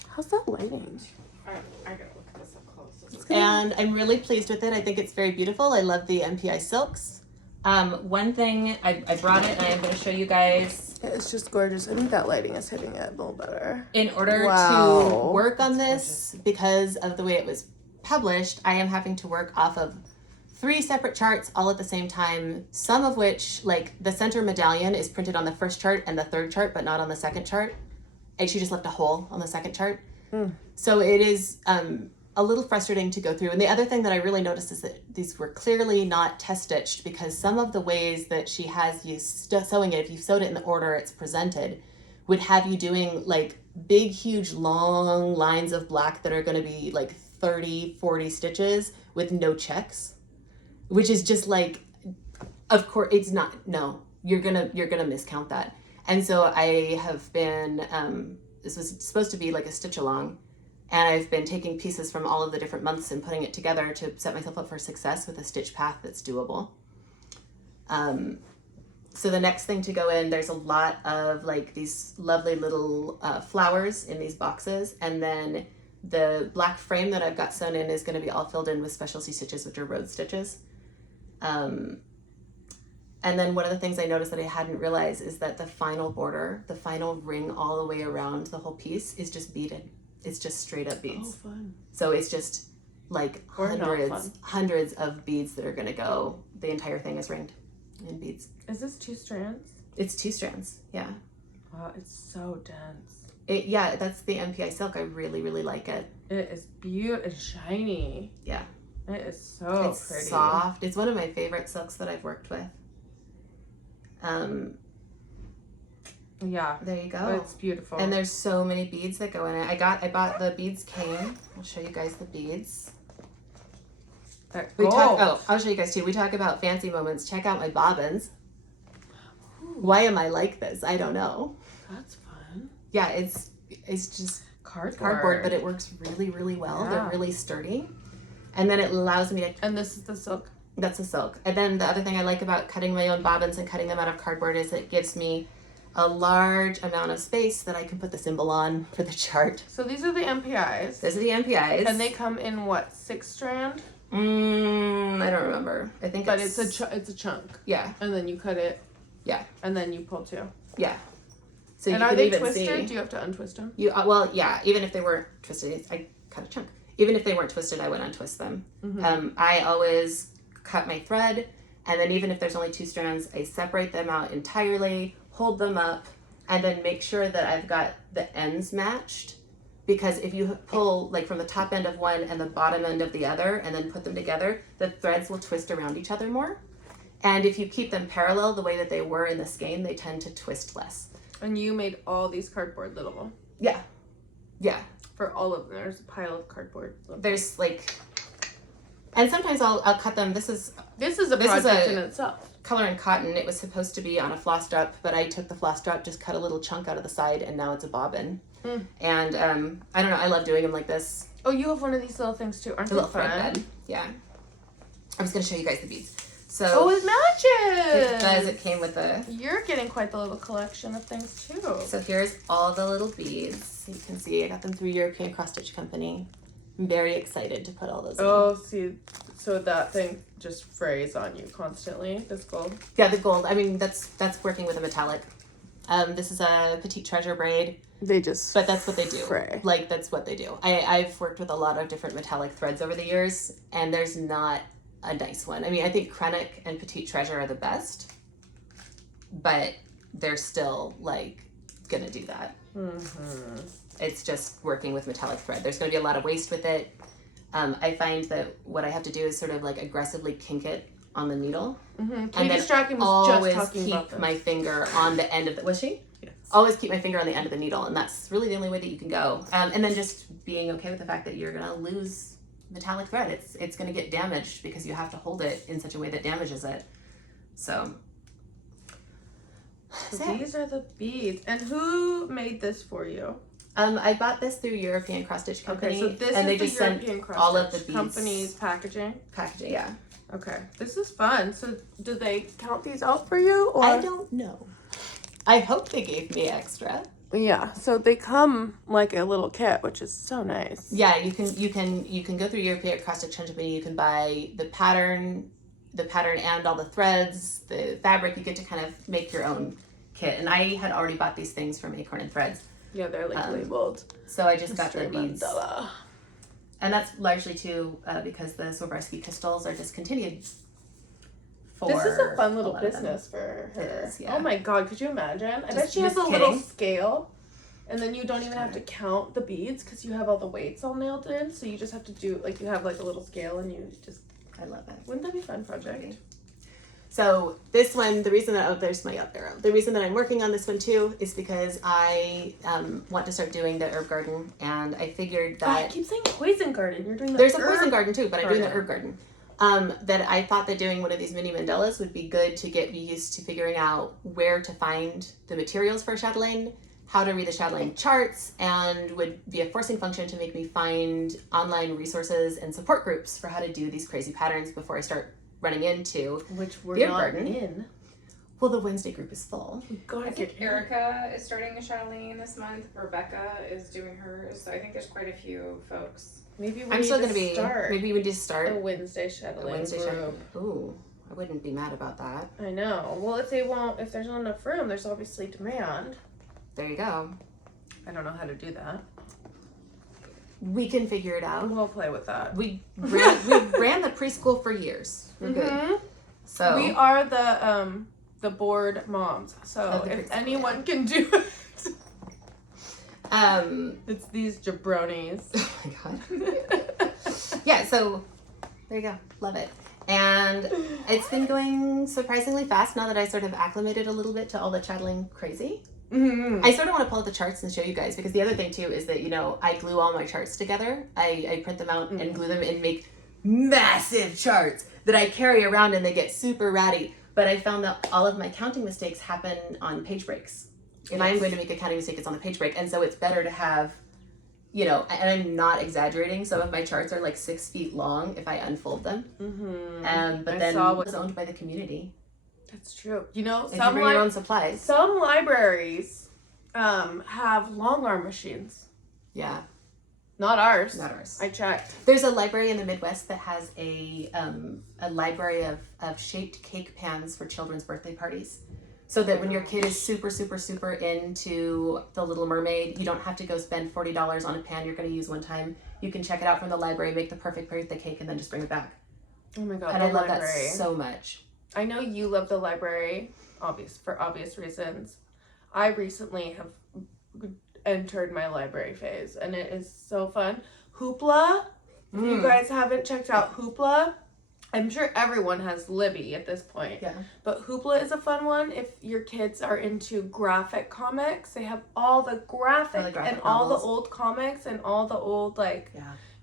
How's that lighting? I gotta look at this up close. And I'm really pleased with it. I think it's very beautiful. I love the MPI silks. One thing, I brought it and I'm going to show you guys. It's just gorgeous. I think that lighting is hitting it a little better. In order to work on this, because of the way it was published, I am having to work off of 3 separate charts all at the same time, some of which, like the center medallion is printed on the first chart and the third chart, but not on the second chart. And she just left a hole on the second chart. So it is a little frustrating to go through. And the other thing that I really noticed is that these were clearly not test stitched, because some of the ways that she has you sewing it, if you sewed it in the order it's presented, would have you doing like big, huge, long lines of black that are going to be like 30, 40 stitches with no checks, which is just like, of course it's not, no, you're gonna miscount that. And so I have been, this was supposed to be like a stitch along, and I've been taking pieces from all of the different months and putting it together to set myself up for success with a stitch path that's doable. So the next thing to go in, there's a lot of like these lovely little flowers in these boxes, and then the black frame that I've got sewn in is going to be all filled in with specialty stitches, which are road stitches. And then one of the things I noticed that I hadn't realized is that the final border, the final ring all the way around the whole piece is just beaded. It's just straight up beads. Oh, fun. So it's just like hundreds of beads that are going to go. The entire thing is ringed in beads. Is this 2 strands? It's 2 strands, yeah. Wow, it's so dense. Yeah, that's the MPI silk. I really, really like it. It is beautiful. It's shiny. Yeah. It is so It's pretty. soft. It's one of my favorite silks that I've worked with. Yeah. There you go. It's beautiful. And there's so many beads that go in it. I bought the beads came. I'll show you guys the beads. I'll show you guys too. We talk about fancy moments. Check out my bobbins. Ooh. Why am I like this? I don't know. That's fun. Yeah, it's just cardboard, but it works really, really well. Yeah. They're really sturdy. And then it allows me to... And this is the silk? That's the silk. And then the other thing I like about cutting my own bobbins and cutting them out of cardboard is it gives me a large amount of space that I can put the symbol on for the chart. So these are the MPIs. Those are the MPIs. And they come in what, 6 strand? I don't remember. I think it's a chunk. Yeah. And then you cut it Yeah. And then you pull 2. Yeah. So and you are can they even twisted? see. Do you have to untwist them? Well, yeah. Even if they weren't twisted, I cut a chunk. Even if they weren't twisted, I would untwist them. Mm-hmm. I always cut my thread, and then even if there's only 2 strands, I separate them out entirely, hold them up, and then make sure that I've got the ends matched. Because if you pull like from the top end of one and the bottom end of the other and then put them together, the threads will twist around each other more. And if you keep them parallel the way that they were in the skein, they tend to twist less. And you made all these cardboard little. Yeah. Yeah. For all of them. There's a pile of cardboard. There's like, and sometimes I'll cut them. This is a project in itself. Color and cotton. It was supposed to be on a floss drop, but I took the floss drop, just cut a little chunk out of the side, and now it's a bobbin. And I don't know, I love doing them like this. Oh, you have one of these little things too, aren't The they little fun? thread bed. Yeah. I'm just gonna show you guys the beads. So Oh, it matches! it does. It came with a. You're getting quite the little collection of things too. So here's all the little beads. You can see I got them through European Cross Stitch Company. I'm very excited to put all those in. Oh, see, so that thing just frays on you constantly, this gold? Yeah, the gold. I mean, that's working with a metallic. This is a Petite Treasure braid. They just But that's what they do. fray. Like, that's what they do. I've worked with a lot of different metallic threads over the years, and there's not a nice one. I mean, I think Krennic and Petite Treasure are the best, but they're still, like, gonna do that. Mm-hmm. It's just working with metallic thread. There's gonna be a lot of waste with it. I find that what I have to do is sort of, like, aggressively kink it on the needle. Mm-hmm. And then Strachan was just always talking about keep this. my finger on the end of the... Was she? Yes. Always keep my finger on the end of the needle, and that's really the only way that you can go. And then just being okay with the fact that you're gonna lose metallic thread. It's gonna get damaged because you have to hold it in such a way that damages it. So these are the beads. And who made this for you? I bought this through European Cross Stitch Company, Okay, so this and is they the just sent European Cross all of the Stitch beads Company's packaging. packaging. Yeah, Okay, this is fun. So, did they count these out for you, or I don't know. I hope they gave me extra. Yeah, so they come like a little kit, which is so nice. Yeah, you can go through European Cross Stitch Company. You can buy the pattern and all the threads, the fabric. You get to kind of make your own kit. And I had already bought these things from Acorn and Threads. Yeah, they're like labeled. So I just got the Mr. beads. Mandala. And that's largely too because the Swarovski crystals are discontinued. This is a fun little lot of them. business for her. It is, yeah. Oh my god, could you imagine? I bet she has a just little kidding. scale, and then you don't even have to count the beads because you have all the weights all nailed in. So you just have to do like you have like a little scale, and you just. I love it. Wouldn't that be a fun project? So this one, the reason that there's my up arrow. The reason that I'm working on this one too is because I want to start doing the herb garden, and I figured Oh, I that keep saying poison garden. You're doing the there's a herb poison garden too, but I'm doing the garden. herb garden. That I thought that doing one of these mini mandalas would be good to get me used to figuring out where to find the materials for Châtelaine, how to read the Châtelaine charts, and would be a forcing function to make me find online resources and support groups for how to do these crazy patterns before I start running into Which we're the herb not garden. in. Well, the Wednesday group is full. God, I think Erica is starting a Shadling this month. Rebecca is doing hers. So I think there's quite a few folks. Maybe we I'm need still to gonna be. start Maybe we just start a Wednesday Shadling a Wednesday group. Ooh, I wouldn't be mad about that. I know. Well, if there's not enough room, there's obviously demand. There you go. I don't know how to do that. We can figure it out. We'll play with that. We ran the preschool for preschool. We're good. Mhm. So We are the board moms. So Of the if preschool, anyone can do it, um it's these jabronis. oh my god. Yeah, so there you go. Love it. And it's been going surprisingly fast now that I sort of acclimated a little bit to all the Châtelaine crazy. Mm-hmm. I sort of want to pull out the charts and show you guys, because the other thing too is that, I glue all my charts together. I print them out and glue them and make massive charts that I carry around, and they get super ratty. But I found that all of my counting mistakes happen on page breaks. If I'm going to make a counting mistake, it's on the page break. And so it's better to have, and I'm not exaggerating, some of my charts are like 6 feet long if I unfold them. Mm-hmm. But I then saw it's owned by the community. That's true. If you Some bring your own supplies. some libraries have long arm machines. Yeah, Not ours. not ours. I checked. There's a library in the Midwest that has a library of shaped cake pans for children's birthday parties, So that when your kid is super, super, super into The Little Mermaid, you don't have to go spend $40 on a pan you're going to use one time. You can check it out from the library, make the perfect birthday cake, and then just bring it back. Oh my god, and the I love library. that so much. I know you love the library, for obvious reasons. I recently have entered my library phase, and it is so fun. Hoopla. If you guys haven't checked out Hoopla, I'm sure everyone has Libby at this point. Yeah. But Hoopla is a fun one if your kids are into graphic comics. They have all the graphic and all the old comics and all the old, like,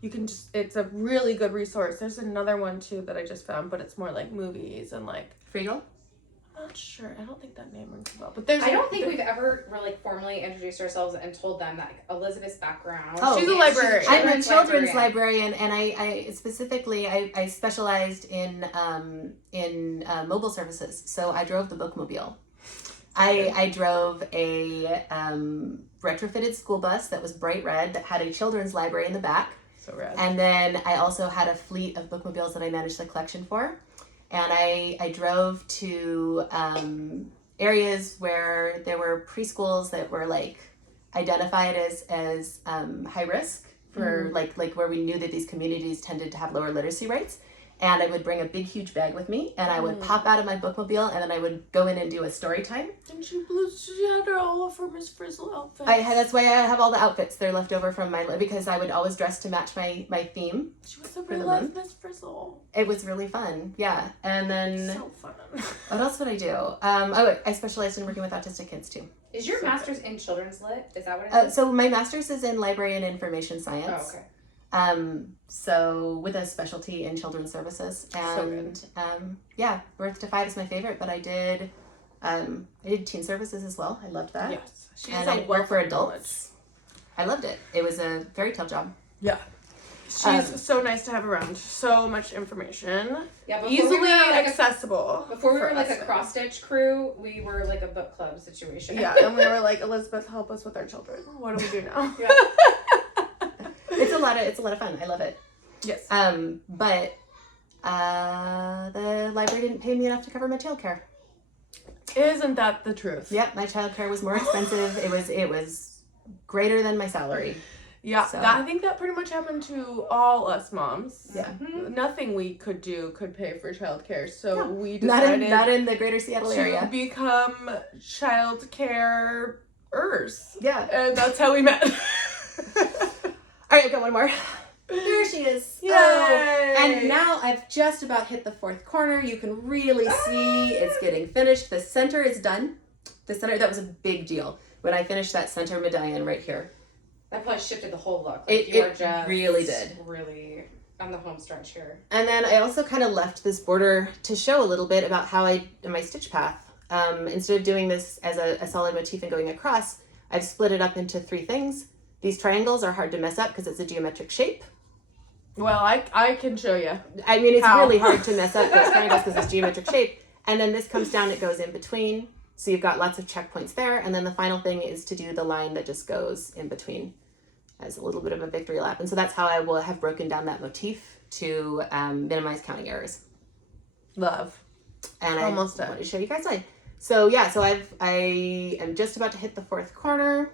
you can just, it's a really good resource. There's another one too that I just found, but it's more like movies and like. Friedel? I'm not sure. I don't think that name rings a bell. But I don't think we've ever really formally introduced ourselves and told them that Elizabeth's background. Oh, she's a librarian. I'm a children's librarian, and I specifically I specialized in mobile services. So I drove the bookmobile. I drove a retrofitted school bus that was bright red that had a children's library in the back. So rad. And then I also had a fleet of bookmobiles that I managed the collection for. And I drove to areas where there were preschools that were like identified as high risk for like where we knew that these communities tended to have lower literacy rates. And I would bring a big, huge bag with me, and I would pop out of my bookmobile, and then I would go in and do a story time. And she had her all of her Miss Frizzle outfits. That's why I have all the outfits. They're left over from because I would always dress to match my theme. She was a real life Miss Frizzle. It was really fun, yeah. And then So fun. what else would I do? I specialized in working with autistic kids too. Is your master's in children's lit? Is that what it is? So my master's is in library and information science. Oh, okay. So with a specialty in children's services, and Birth to 5 is my favorite, but I did teen services as well. I loved that. Yes, she's and I worked for adults. I loved it. It was a very tough job. Yeah, she's so nice to have around. So much information. Yeah, easily accessible. Before we were like a cross stitch crew, we were like a book club situation. Yeah, and we were like, Elizabeth, help us with our children. What do we do now? Yeah. It's a lot of fun. I love it. Yes. But the library didn't pay me enough to cover my childcare. Isn't that the truth? Yep, my childcare was more expensive. It was greater than my salary. Yeah, So. I think that pretty much happened to all us moms. Yeah. Nothing we could do could pay for childcare, so we Not decided in the greater Seattle to area. become childcare-ers. Yeah. And that's how we met. All right, I've got one more. There she is. Yay! Oh, and now I've just about hit the fourth corner. You can really see it's getting finished. The center is done. That was a big deal when I finished that center medallion right here. That probably shifted the whole look. It really did. Really on the home stretch here. And then I also kind of left this border to show a little bit about how my stitch path. Instead of doing this as a solid motif and going across, I've split it up into 3 things. These triangles are hard to mess up because it's a geometric shape. Well, I can show you. I mean, it's really hard to mess up those triangles because it's geometric shape. And then this comes down, it goes in between. So you've got lots of checkpoints there. And then the final thing is to do the line that just goes in between as a little bit of a victory lap. And so that's how I will have broken down that motif to minimize counting errors. Love. And Almost I done. want to show you guys mine. So yeah, so I am just about to hit the 4th corner.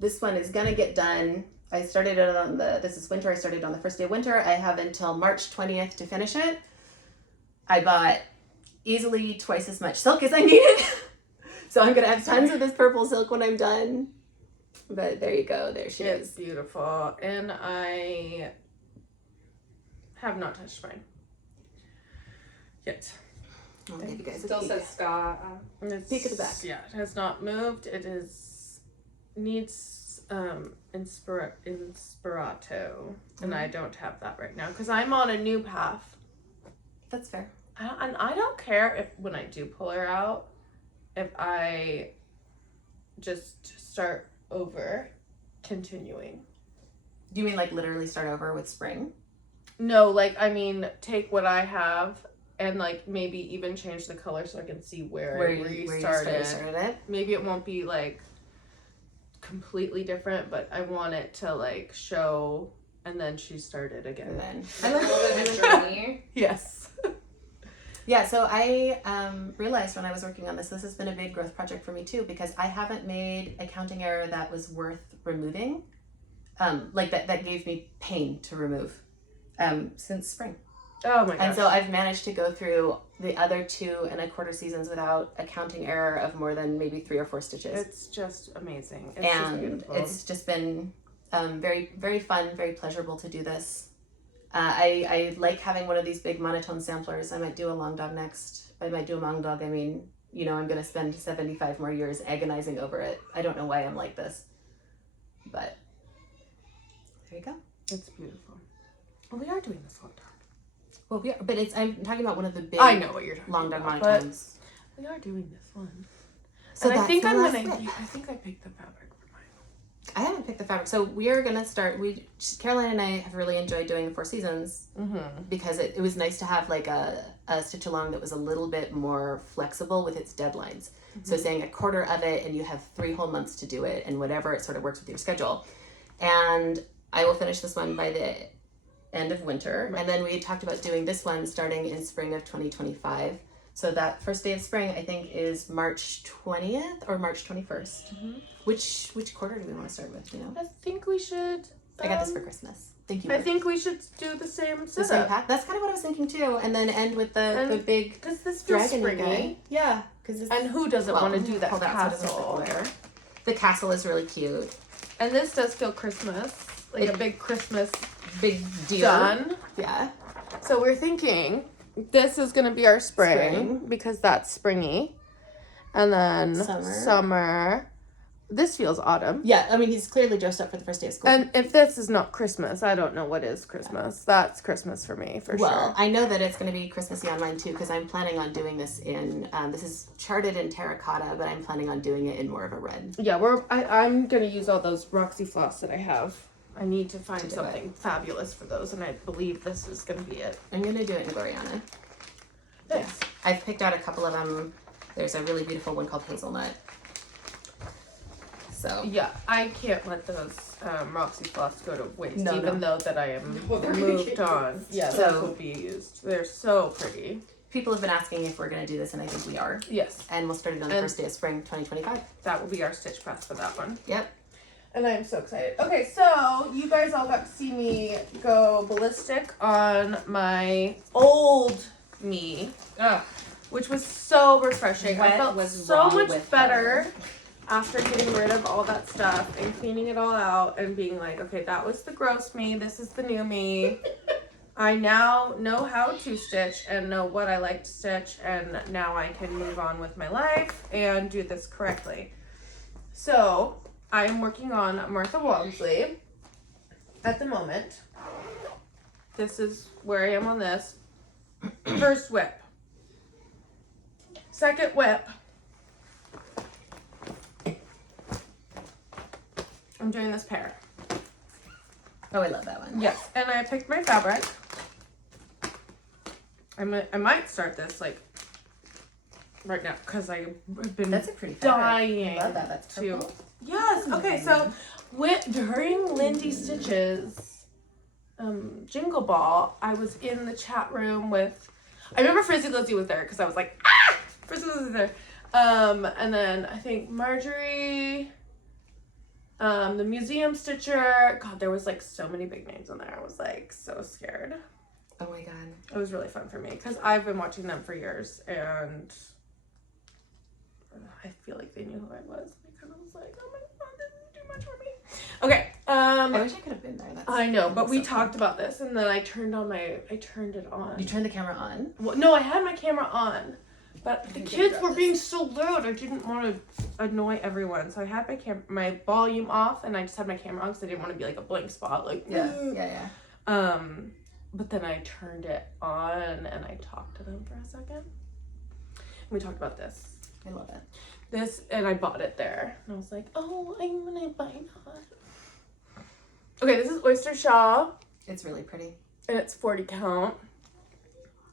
This one is gonna get done. I started it on this is winter. I started on the first day of winter. I have until March 20th to finish it. I bought easily twice as much silk as I needed. So I'm gonna have tons of this purple silk when I'm done. But there you go, there she It's is. beautiful. And I have not touched mine yet. I'll give you guys a Still peek. says Scott. Peek at the back. Yeah, it has not moved. It needs inspirato, and I don't have that right now because I'm on a new path. That's fair. And I don't care if when I do pull her out, if I just start over, continuing. Do you mean like literally start over with spring? No, like I mean take what I have and like maybe even change the color so I can see where you started it. Maybe it won't be like completely different, but I want it to like show and then she started again. And then I love a little bit of a journey. Yes. Yeah, so I realized when I was working on this has been a big growth project for me too, because I haven't made a counting error that was worth removing, like that gave me pain to remove since spring. Oh my gosh. And so I've managed to go through the other 2¼ seasons without a counting error of more than maybe 3 or 4 stitches. It's just amazing. It's just beautiful. It's just been very, very fun, very pleasurable to do this. I like having one of these big monotone samplers. I might do a long dog next. By might do a long dog, I mean, you know, I'm going to spend 75 more years agonizing over it. I don't know why I'm like this. But there you go. It's beautiful. Well, we are doing this long dog. Well, we are, but I'm talking about one of the big I know what you're talking long dog about, monotones. We are doing this one. So and I think that's I'm the gonna. last whip. I think I picked the fabric for mine. I haven't picked the fabric, so we are gonna start. Caroline and I have really enjoyed doing the 4 seasons because it was nice to have like a stitch along that was a little bit more flexible with its deadlines. So saying a quarter of it, and you have 3 whole months to do it, and whatever it sort of works with your schedule. And I will finish this one by the end of winter, and then we had talked about doing this one starting in spring of 2025. So that first day of spring, I think, is March 20th or March 21st. Which quarter do we want to start with? You know, I think we should. I got this for Christmas. Thank you. I think we should do the same the same setup. pack. That's kind of what I was thinking too, and then end with the big Because this feels dragon springy. guy. Yeah, because And who doesn't want to do that hold out so it doesn't castle? glare. The castle is really cute. And this does feel Christmas, like a big Christmas Big deer. done. Yeah. So we're thinking this is going to be our spring because that's springy. And then summer. This feels autumn. Yeah, I mean, he's clearly dressed up for the first day of school. And if this is not Christmas, I don't know what is Christmas. That's Christmas for me, for Well, sure. I know that it's going to be Christmassy on mine too, because I'm planning on doing this in, this is charted in terracotta, but I'm planning on doing it in more of a red. Yeah, I'm going to use all those Roxy Floss that I have. I need to find something fabulous for those, and I believe this is going to be it. I'm going to do it in Gloriana. Nice. Yeah. I've picked out a couple of them. There's a really beautiful one called Hazelnut. So Yeah, I can't let those Roxy Floss go to waste, No, even though that I am moved on. Yeah, So- those will be used. They're so pretty. people have been asking if we're going to do this, and I think we are. Yes, And we'll start it on the first day of spring 2025. that will be our stitch press for that one. Yep. And I am so excited. Okay, so you guys all got to see me go ballistic on my old me, which was so refreshing. I What felt was so wrong much with better her? after getting rid of all that stuff and cleaning it all out and being like, okay, that was the gross me, this is the new me. I now know how to stitch and know what I like to stitch, and now I can move on with my life and do this correctly. So I am working on Martha Walmsley at the moment. This is where I am on this. First whip. Second whip. I'm doing this pair. Oh, I love that one. Yes, and I picked my fabric. I might start this like right now because I've been That's a pretty fabric. dying I love that. That's to. purple. Yes. Okay. So during Lindy Stitch's Jingle Ball, I was in the chat room with. I remember Frizzy Lizzie was there because I was like, ah, Frizzy Lizzie was there. And then I think Marjorie. The museum stitcher. God, there was like so many big names on there. I was like so scared. Oh my god. It was really fun for me because I've been watching them for years, and I feel like they knew who I was. I kind of was like, oh my god, this is too much for me. Okay. I wish I could have been there. I know, but we talked about this, and then I turned it on. You turned the camera on? Well, no, I had my camera on, but the kids were being so loud. I didn't want to annoy everyone, so I had my volume off, and I just had my camera on because I didn't want to be like a blank spot. Like Yeah. But then I turned it on and I talked to them for a second. We talked about this. I love it. This, and I bought it there. And I was like, oh, I'm gonna buy that. Okay, this is Oyster Shaw. It's really pretty. And it's 40 count.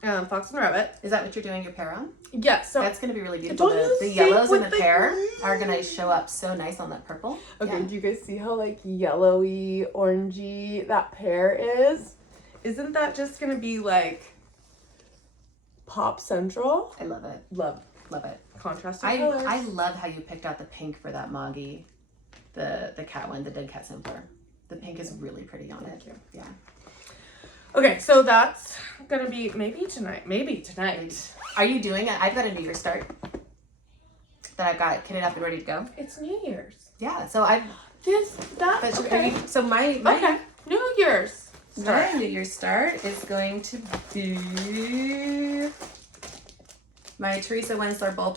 Fox and Rabbit. Is that what you're doing your pair on? Yeah, so. That's going to be really beautiful. Don't you The think yellows in with the the pear green? are going to show up so nice on that purple. Okay, Yeah. do you guys see how like yellowy, orangey that pear is? Isn't that just gonna be like Pop Central. I love it. Love it. contrasting colors. I love how you picked out the pink for that Moggy, the cat one, the dead cat sampler. The pink is really pretty on it. Yeah. Okay, so that's gonna be maybe tonight. Are you doing it? I've got a New Year's start that I've got kitted up and ready to go. It's New Year's. Yeah, so I've Okay. So my Okay. New Year's start. my New Year's start is going to be my Teresa Wensler bell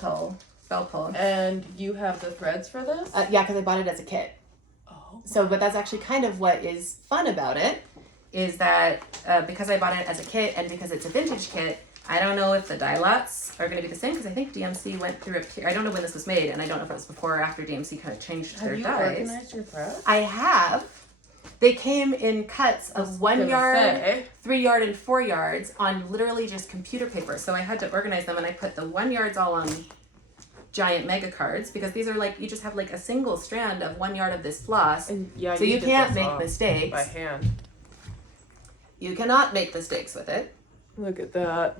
pull. And you have the threads for this? Yeah, because I bought it as a kit. Oh. So, but that's actually kind of what is fun about it, is that because I bought it as a kit and because it's a vintage kit, I don't know if the dye lots are going to be the same, because I think DMC went through I don't know when this was made, and I don't know if it was before or after DMC kind of changed their dyes. Have you organized your threads? I have. They came in cuts of 1 yard, 3 yard, and 4 yards on literally just computer paper. So I had to organize them, and I put the 1 yards all on giant mega cards, because these are like, you just have like a single strand of 1 yard of this floss. And yeah, so you can't make mistakes. By hand. You cannot make mistakes with it. Look at that.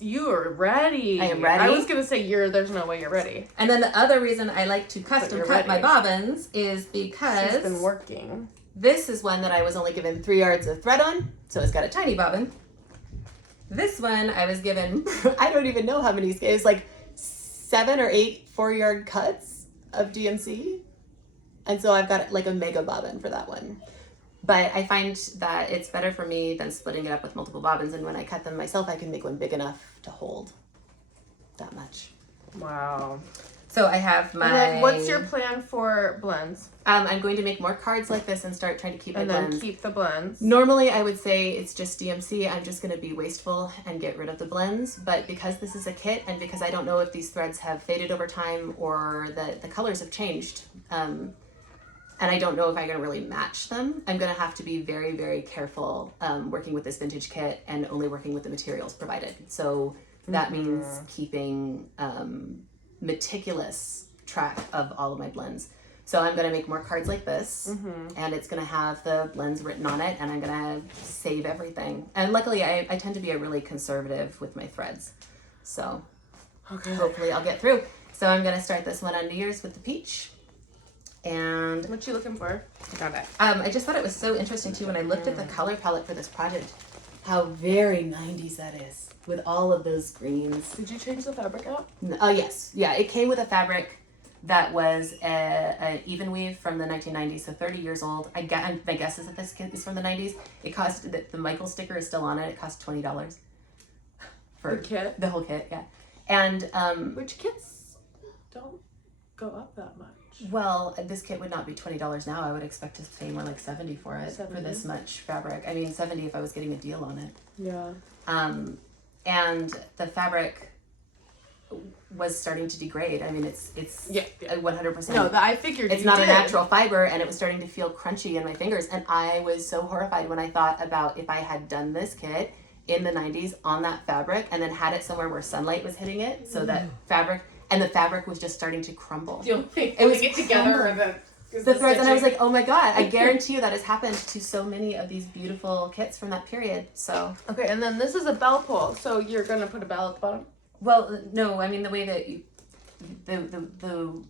You are ready. I am ready. I was going to say there's no way you're ready. And then the other reason I like to custom cut my ready. bobbins is because She's been working. this is one that I was only given 3 yards of thread on, so it's got a tiny bobbin. This one I was given, I don't even know how many, it was like 7 or 8 4-yard cuts of DMC. And so I've got like a mega bobbin for that one. But I find that it's better for me than splitting it up with multiple bobbins. And when I cut them myself, I can make one big enough to hold that much. Wow. So I have my... And then what's your plan for blends? I'm going to make more cards like this and start trying to keep my blends. And then keep the blends. Normally I would say it's just DMC. I'm just going to be wasteful and get rid of the blends. But because this is a kit, and because I don't know if these threads have faded over time or the colors have changed, and I don't know if I'm going to really match them, I'm going to have to be very, very careful working with this vintage kit and only working with the materials provided. So that means keeping meticulous track of all of my blends. So I'm going to make more cards like this, and it's going to have the blends written on it, and I'm going to save everything. And luckily, I tend to be a really conservative with my threads. So hopefully I'll get through. So I'm going to start this one on New Year's with the peach. And what you looking for? I got it. I just thought it was so interesting too when I looked at the color palette for this project, how very 90s that is with all of those greens. Did you change the fabric out? Oh yes, yeah. It came with a fabric that was an even weave from the 1990s, so 30 years old. My guess is that this kit is from the 90s. It cost the Michael sticker is still on it. It cost $20 for the kit. The whole kit, yeah. And which kits don't go up that much. Well, this kit would not be $20 now. I would expect to pay more like $70 for it, 70. for this much fabric. I mean, $70 if I was getting a deal on it. Yeah. And the fabric was starting to degrade. I mean, it's 100%. No, I figured it's not a natural fiber, and it was starting to feel crunchy in my fingers. And I was so horrified when I thought about if I had done this kit in the 90s on that fabric and then had it somewhere where sunlight was hitting it, so that fabric. And the fabric was just starting to crumble. The only thing it was get together the threads, and I was like, oh my god! I guarantee you that has happened to so many of these beautiful kits from that period. So okay, and then this is a bell pull, so you're gonna put a bell at the bottom. Well, no, I mean the way that you, the.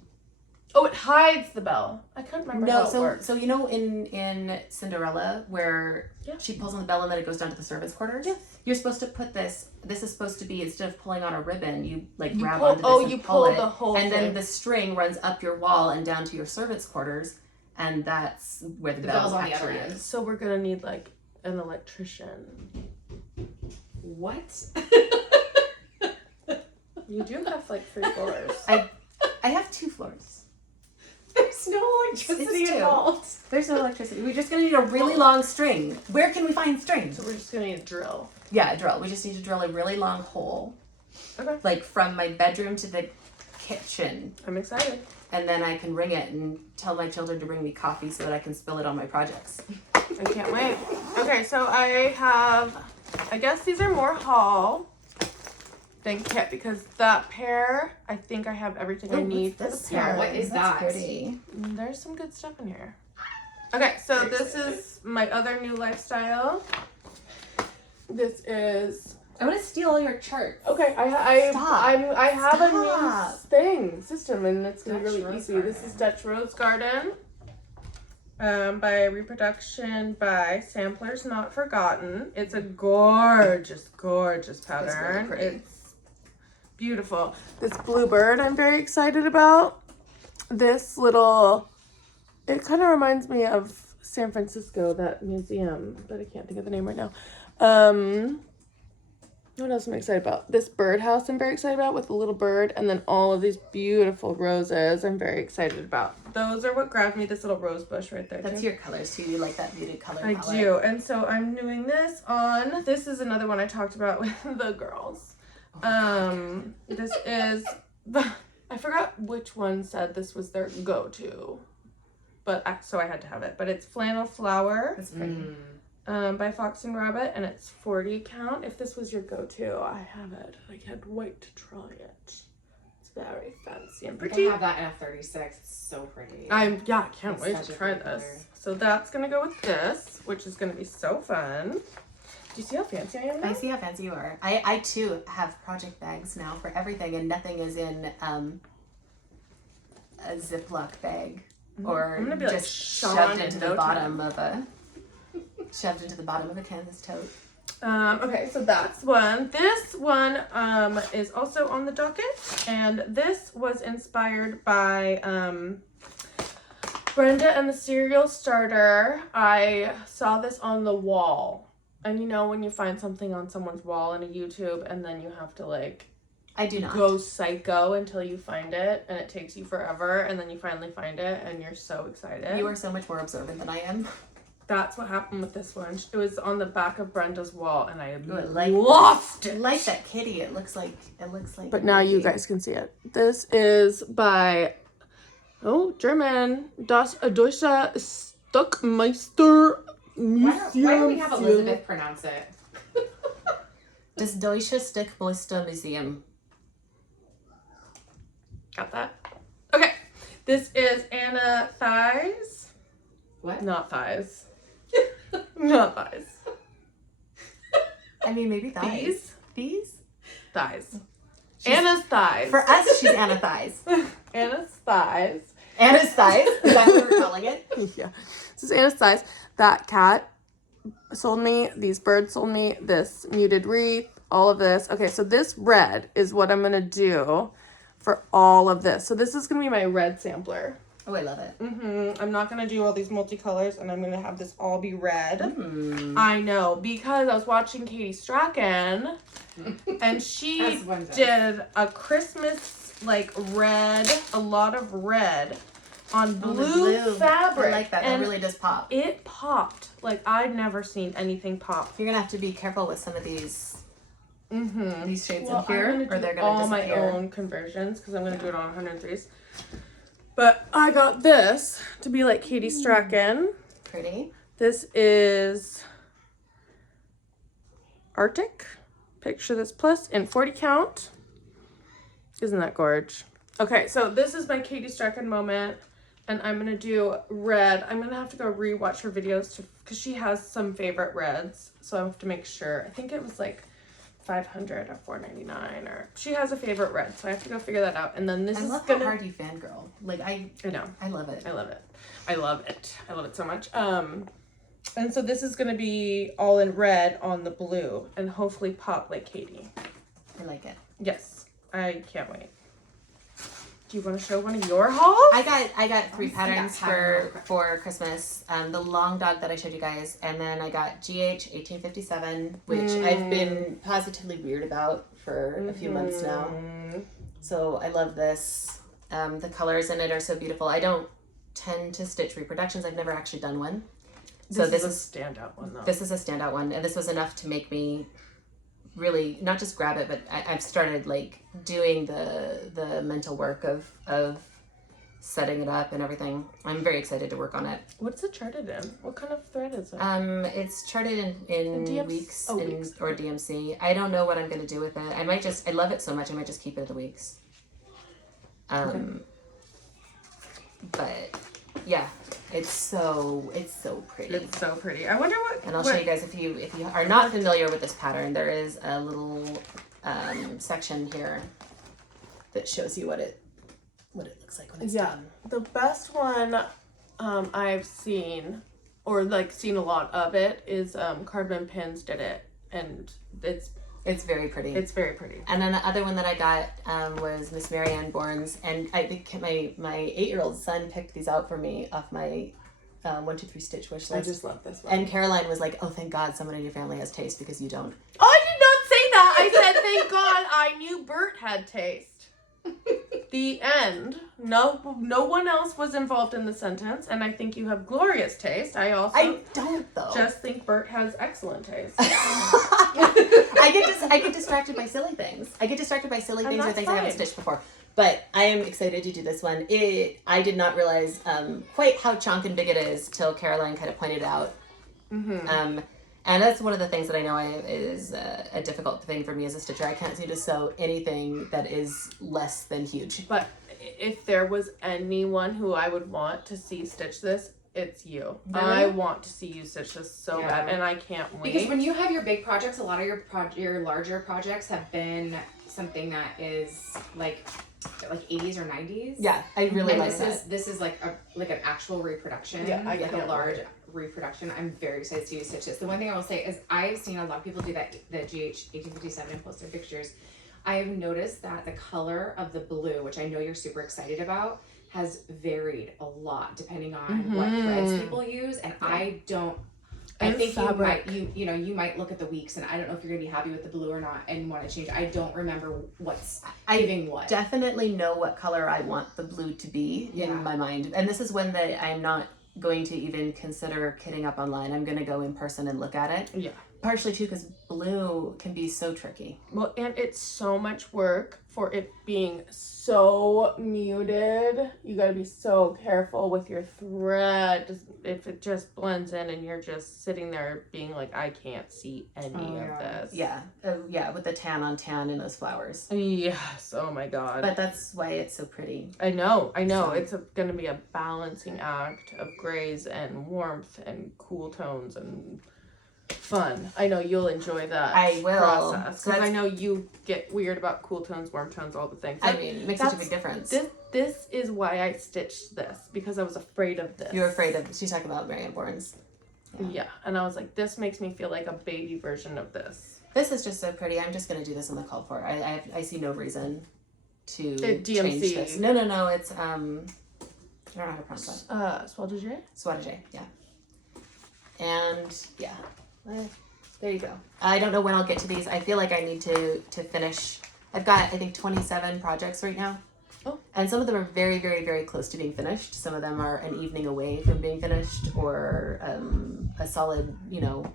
Oh, it hides the bell. I couldn't remember how it works. So you know in Cinderella where she pulls on the bell and then it goes down to the servants' quarters. Yes. You're supposed to put this. This is supposed to be, instead of pulling on a ribbon, you grab pull, onto this and you pull it, the whole and thing. then the string runs up your wall and down to your servants' quarters, and that's where the bell bell's on the other actually end. is. So we're gonna need like an electrician. What? You do have like 3 floors. I have 2 floors. There's no electricity It's 2. involved. There's no electricity. We're just gonna need a really long string. Where can we find string? So we're just gonna need a drill. Yeah, a drill. We just need to drill a really long hole. Okay. Like from my bedroom to the kitchen. I'm excited. And then I can ring it and tell my children to bring me coffee so that I can spill it on my projects. I can't wait. Okay, so I guess these are more haul than kit, because that pair, I think I have everything I need for the pair. What is That's that? pretty. There's some good stuff in here. Okay, so this is my other new lifestyle. This is I want to steal all your charts. Okay, I have a new system, and it's gonna be really easy. This is Dutch Rose Garden, by Reproduction by Samplers Not Forgotten. It's a gorgeous, gorgeous pattern. It's really pretty. It's beautiful. This bluebird I'm very excited about. This little, it kind of reminds me of San Francisco, that museum, but I can't think of the name right now. What else am I excited about? This birdhouse I'm very excited about with the little bird, and then all of these beautiful roses I'm very excited about. Those are what grabbed me, this little rose bush right there. That's too. your colors too. You like that muted color I palette. do, and so I'm doing this on, this is another one I talked about with the girls. This is, I forgot which one said this was their go-to, but so I had to have it. But it's Flannel Flower. That's pretty. By Fox and Rabbit, and it's 40 count. If this was your go-to, I have it. I can't wait to try it. It's very fancy and pretty. I have that in a 36. It's so pretty. I can't It's wait such to a try pretty this. color. So that's gonna go with this, which is gonna be so fun. Do you see how fancy I am now? I see how fancy you are. I too have project bags now for everything, and nothing is in a Ziploc bag or I'm gonna be like just Sean shoved in into no the bottom of a canvas tote. Okay, so that's one. This one is also on the docket, and this was inspired by Brenda and the Cereal Starter. I saw this on the wall. And you know when you find something on someone's wall in a YouTube, and then you have to like I do not. go psycho until you find it, and it takes you forever, and then you finally find it, and you're so excited. You are so much more observant than I am. That's what happened with this one. It was on the back of Brenda's wall, and I like lost I it. like that kitty. It looks like. But now you guys can see it. This is by German Das Deutsche Stuckmeister Why do we have Museum. Elizabeth pronounce it? Das Deutsche Stuckmeister Museum. Got that? Okay. This is Anna Thighs. What? Not thighs. Not thighs. I mean, maybe thighs. These? Thighs. Anna's thighs. For us, she's Anna Thighs. Anna's thighs. Anna's Thighs? Is that what we're calling it? Yeah. This is Anna's thighs. That cat sold me. These birds sold me. This muted wreath. All of this. Okay, so this red is what I'm going to do for all of this. So this is going to be my red sampler. Oh, I love it. I'm not going to do all these multicolors, and I'm going to have this all be red. Mm. I know, because I was watching Katie Strachan, and she did a Christmas, like, red, a lot of red on blue fabric. I like that. And that really does pop. it popped. Like, I'd never seen anything pop. You're going to have to be careful with some of these shades Well, in here, I'm or gonna they're do going to all my disappear. own conversions, because I'm going to do it on 103s. But I got this to be like Katie Strachan. Pretty. This is Arctic. Picture this plus in 40 count. Isn't that gorge? Okay, so this is my Katie Strachan moment. And I'm going to do red. I'm going to have to go rewatch her videos because she has some favorite reds. So I have to make sure. I think it was like 500 or $4.99, or she has a favorite red, so I have to go figure that out. And then this I is love gonna how hard you fangirl. Like I know. I love it. I love it. I love it. I love it so much. And so this is gonna be all in red on the blue and hopefully pop like Katie. I like it. Yes. I can't wait. Do you want to show one of your hauls? I got 3 see that patterns pattern. for Christmas. The long dog that I showed you guys, and then I got GH 1857, which I've been positively weird about for a few months now. So I love this. The colors in it are so beautiful. I don't tend to stitch reproductions. I've never actually done one. So this is a standout one though. This is a standout one, and this was enough to make me really not just grab it, but I've started like doing the mental work of setting it up and everything. I'm very excited to work on it. What's it charted in? What kind of thread is it? It's charted in weeks, weeks. or DMC. I don't know what I'm gonna do with it. I love it so much. I might just keep it in the weeks. But Yeah, it's so pretty. It's so pretty. I wonder what. And I'll show you guys if you are not familiar with this pattern. There is a little section here that shows you what it looks like when it's done. The best one I've seen, or like seen a lot of it, is Cardman Pins did it, and it's very pretty. It's very pretty. And then the other one that I got was Miss Marianne Bourne's, and I think my 8-year-old son picked these out for me off my 1, 2, 3 stitch wish list. I just love this one. And Caroline was like, "Oh, thank God, someone in your family has taste because you don't." Oh, I did not say that. I said, "Thank God, I knew Bert had taste." The end. No one else was involved in the sentence, and I think you have glorious taste. I don't though. Just think Bert has excellent taste. I get distracted by silly things. I get distracted by silly things or things I haven't stitched before. But I am excited to do this one. I did not realize quite how chonk and big it is till Caroline kind of pointed out. Mm-hmm. And that's one of the things that I know is a difficult thing for me as a stitcher. I can't seem to sew anything that is less than huge. But if there was anyone who I would want to see stitch this, it's you. Really? I want to see you stitch this so bad, and I can't wait. Because when you have your big projects, a lot of your larger projects have been something that is like 80s or 90s. Yeah, I really like that. This is like an actual reproduction. Yeah, like a large reproduction. I'm very excited to see you stitch this. The one thing I will say is I've seen a lot of people do that, the GH 1857 post their pictures. I've noticed that the color of the blue, which I know you're super excited about, has varied a lot depending on what threads people use, and I think you might look at the weeks, and I don't know if you're gonna be happy with the blue or not and want to change. I don't remember what's giving what. Definitely know what color I want the blue to be in my mind, and this is one that I'm not going to even consider kitting up online. I'm going to go in person and look at it. Yeah. Partially too because blue can be so tricky. Well, and it's so much work for it being so muted. You got to be so careful with your thread. If it just blends in and you're just sitting there being like, I can't see any of this. Yeah. Yeah, with the tan on tan in those flowers. Yes. Oh my God. But that's why it's so pretty. I know. So. It's going to be a balancing act of grays and warmth and cool tones and fun. I know you'll enjoy that. I will. Process. Because I know you get weird about cool tones, warm tones, all the things. I mean, it makes such a big difference. This is why I stitched this, because I was afraid of this. You were afraid of, she's talking about Marianne Bourne's. Yeah, and I was like, this makes me feel like a baby version of this. This is just so pretty. I'm just going to do this on the call for. I see no reason to DMC. Change this. No, it's, I don't know how to pronounce that. Soie yeah. And, yeah. There you go. I don't know when I'll get to these. I feel like I need to finish. I've got, I think, 27 projects right now. Oh. And some of them are very, very, very close to being finished. Some of them are an evening away from being finished, or a solid,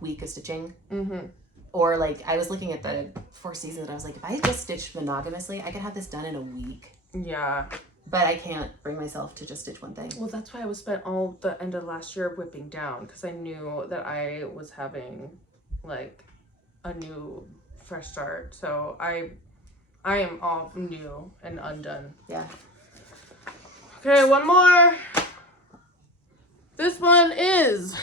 week of stitching. Mm-hmm. Or like, I was looking at the 4 seasons and I was like, if I just stitched monogamously, I could have this done in a week. Yeah. But I can't bring myself to just stitch one thing. Well, that's why I was spent all the end of last year whipping down, because I knew that I was having like a new fresh start. So I am all new and undone. Yeah. Okay, one more. This one is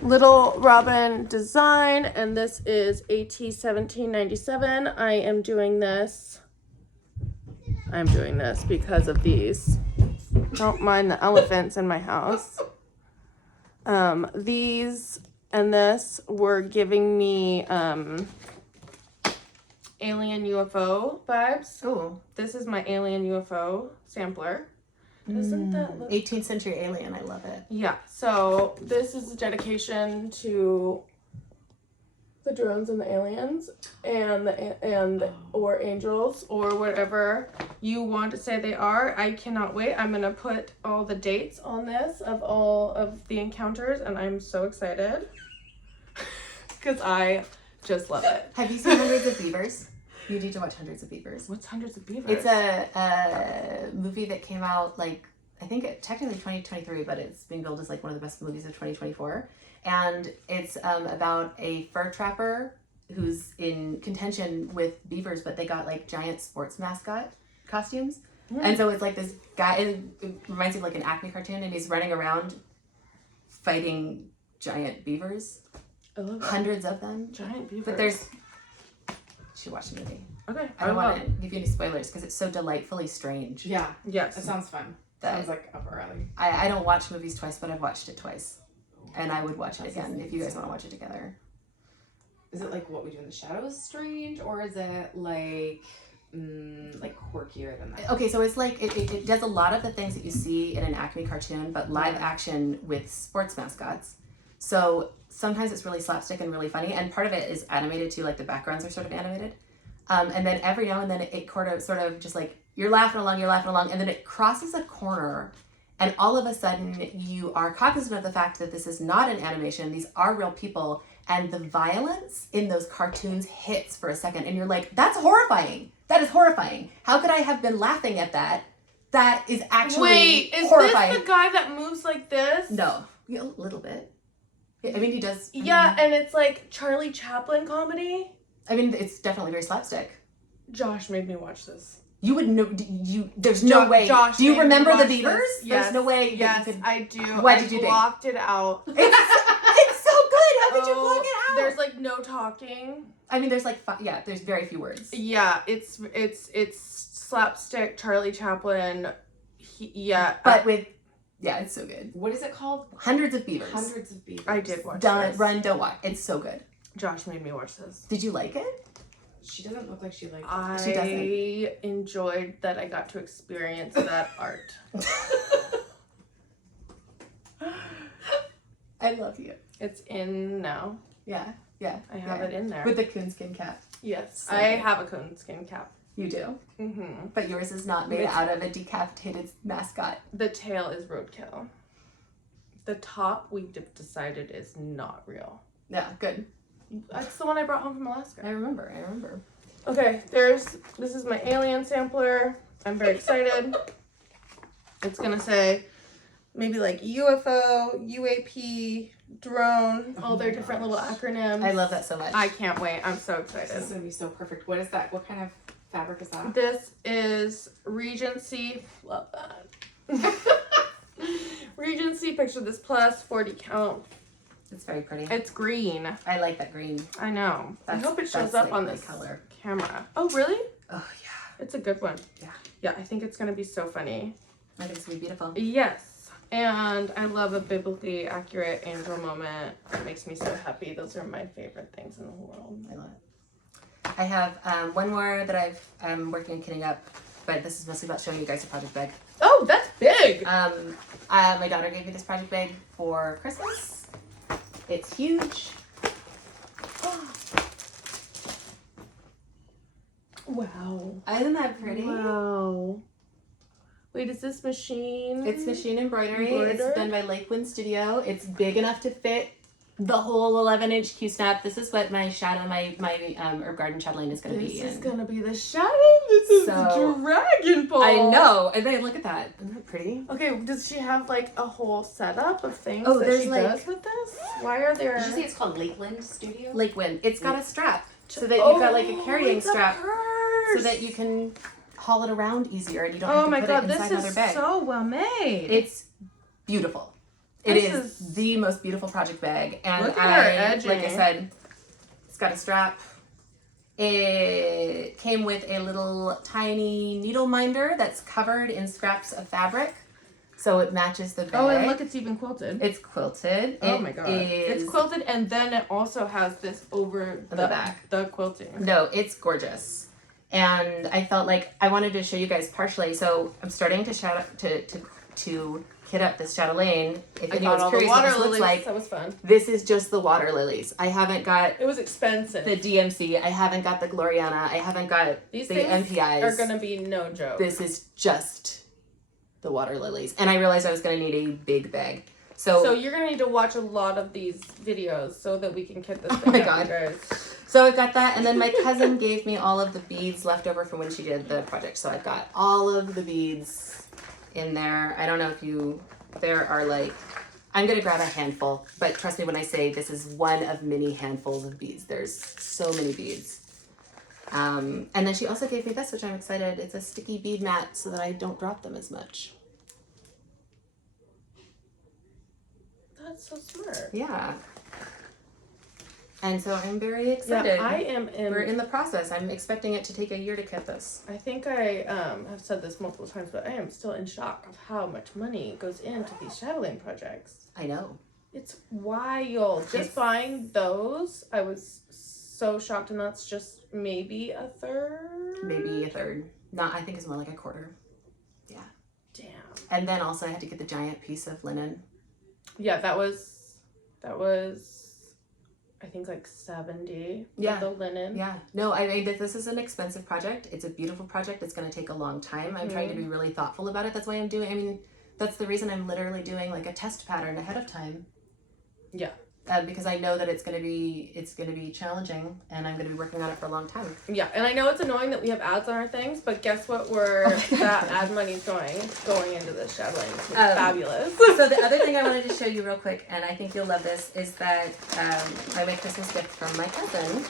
Little Robin Design, and this is AT 1797. I'm doing this because of these. Don't mind the elephants in my house. These and this were giving me alien UFO vibes. Oh, this is my alien UFO sampler. Doesn't that look 18th century alien? I love it. Yeah. So this is a dedication to the drones and the aliens and or angels or whatever you want to say they are. I cannot wait. I'm gonna put all the dates on this of all of the encounters, and I'm so excited because I just love it. Have you seen Hundreds of Beavers? You need to watch Hundreds of Beavers. What's Hundreds of Beavers? It's a movie that came out I think technically 2023, but it's being billed as like one of the best movies of 2024. And it's about a fur trapper who's in contention with beavers, but they got like giant sports mascot costumes. And so it's like this guy, it reminds me of like an Acme cartoon, and he's running around fighting giant beavers. I love that. Hundreds of them. Giant beavers. But there's... You should watch the movie. Okay. I don't want to give you any spoilers because it's so delightfully strange. Yeah. Yes. It sounds fun. Sounds like up our alley. I don't watch movies twice, but I've watched it twice. And I would watch it again if you guys want to watch it together. Is it like What We Do in the Shadows strange, or is it like quirkier than that? Okay, so it's like it does a lot of the things that you see in an Acme cartoon, but live action with sports mascots. So sometimes it's really slapstick and really funny, and part of it is animated too, like the backgrounds are sort of animated. And then every now and then it sort of just like you're laughing along, and then it crosses a corner. And all of a sudden, you are cognizant of the fact that this is not an animation. These are real people. And the violence in those cartoons hits for a second. And you're like, that's horrifying. That is horrifying. How could I have been laughing at that? That is actually horrifying. This the guy that moves like this? No. A little bit. I mean, he does. And it's like Charlie Chaplin comedy. I mean, it's definitely very slapstick. Josh made me watch this. You would know. There's no way. Josh, do you remember the beavers? This? Yes. There's no way. Yes, I do. What did you think? Blocked it out. It's so good. How could you block it out? There's like no talking. I mean, there's like there's very few words. Yeah, it's slapstick Charlie Chaplin. It's so good. What is it called? Hundreds of beavers. Hundreds of beavers. I did watch this. Run, don't walk. It's so good. Josh made me watch this. Did you like it? She doesn't look like she liked it. She doesn't. I enjoyed that I got to experience that art. I love you. It's in now. Yeah. I have it in there. With the coonskin cap. Yes. So I good. have a coonskin cap. You do? Mm-hmm. But yours is not made out of a decapitated mascot. The tail is roadkill. The top we decided is not real. Yeah, good. That's the one I brought home from Alaska. I remember. Okay, this is my alien sampler. I'm very excited. It's gonna say maybe like UFO, UAP, drone, all their different little acronyms. I love that so much. I can't wait. I'm so excited. This is gonna be so perfect. What is that? What kind of fabric is that? This is Regency. Love that. Regency, picture this plus 40 count. It's very pretty. It's green. I like that green. I know. I hope it shows up like on my this color. camera. Oh, really? Oh, yeah. It's a good one. Yeah. Yeah, I think it's going to be so funny. I think it's going to be beautiful. Yes. And I love a biblically accurate angel moment. It makes me so happy. Those are my favorite things in the world. I love it. I have one more that I'm working on kitting up, but this is mostly about showing you guys a project bag. Oh, that's big! My daughter gave me this project bag for Christmas. It's huge. Wow. Isn't that pretty? Wow. Wait, is this machine? It's machine embroidery. It's done by Lakewind Studio. It's big enough to fit the whole 11-inch Q-snap. This is what my herb garden Châtelaine is going to be in. This is going to be the shadow. This is Dragon Ball. I know. And then look at that. Isn't that pretty? Okay, does she have like a whole setup of things that she does with this? Why are there... Did you say it's called Lakewind Studio? Lakewind. It's got a strap so that you've got like a carrying strap purse. so that you can haul it around easier and you don't have to put it inside another bag. This is so well made. It's beautiful. It is the most beautiful project bag. And look at her edging. Like I said, it's got a strap. It came with a little tiny needle minder that's covered in scraps of fabric. So it matches the bag. Oh, and look, it's even quilted. It's quilted. Oh my god. It's quilted, and then it also has this over the back. The quilting. No, it's gorgeous. And I felt like I wanted to show you guys partially. So I'm starting to kit up this Chatelaine. If anyone's curious what this looks like, that was fun. This is just the water lilies. I haven't got... It was expensive. The DMC. I haven't got the Gloriana. I haven't got These the things MPIs. are going to be no joke. This is just the water lilies. And I realized I was going to need a big bag. So you're going to need to watch a lot of these videos so that we can kit this thing oh my out, god. guys. So I've got that. And then my cousin gave me all of the beads left over from when she did the project. So I've got all of the beads in there. I don't know if you... There are like... I'm going to grab a handful. But trust me when I say this is one of many handfuls of beads. There's so many beads. And then she also gave me this, which I'm excited. It's a sticky bead mat so that I don't drop them as much. That's so smart. Yeah. And so I'm very excited. Yeah, We're in the process. I'm expecting it to take a year to cut this. I think I have said this multiple times, but I am still in shock of how much money goes into these Shadling projects. I know. It's wild. Just buying those, I was so shocked, and that's just maybe a third. Maybe a third. Not, I think it's more like a quarter. Yeah. Damn. And then also I had to get the giant piece of linen. Yeah, that was I think like 70 Yeah. for the linen. Yeah. No, I mean, this is an expensive project. It's a beautiful project. It's going to take a long time. I'm trying to be really thoughtful about it. That's why I'm doing, I mean, that's the reason I'm literally doing like a test pattern ahead of time. Yeah. Because I know that it's going to be challenging, and I'm going to be working on it for a long time. Yeah, and I know it's annoying that we have ads on our things, but guess what? That ad money's going into this Shadling. It's fabulous. So the other thing I wanted to show you real quick, and I think you'll love this, is that my Christmas gift from my cousin.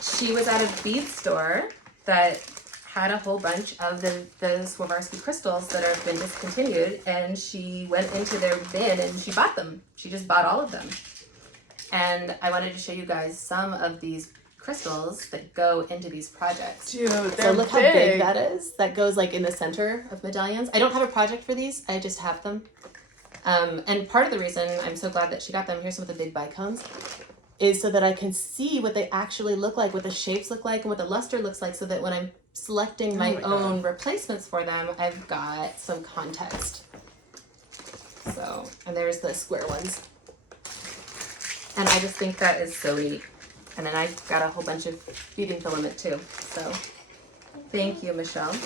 She was at a bead store that had a whole bunch of the Swarovski crystals that have been discontinued, and she went into their bin and she bought them. She just bought all of them. And I wanted to show you guys some of these crystals that go into these projects. Dude, so look how big that is. That goes like in the center of medallions. I don't have a project for these. I just have them. And part of the reason I'm so glad that she got them, here's some of the big bicones, is so that I can see what they actually look like, what the shapes look like, and what the luster looks like, so that when I'm selecting my own replacements for them, I've got some context. So, and there's the square ones. And I just think that is so neat. And then I got a whole bunch of beading filament too. So thank you, Michelle.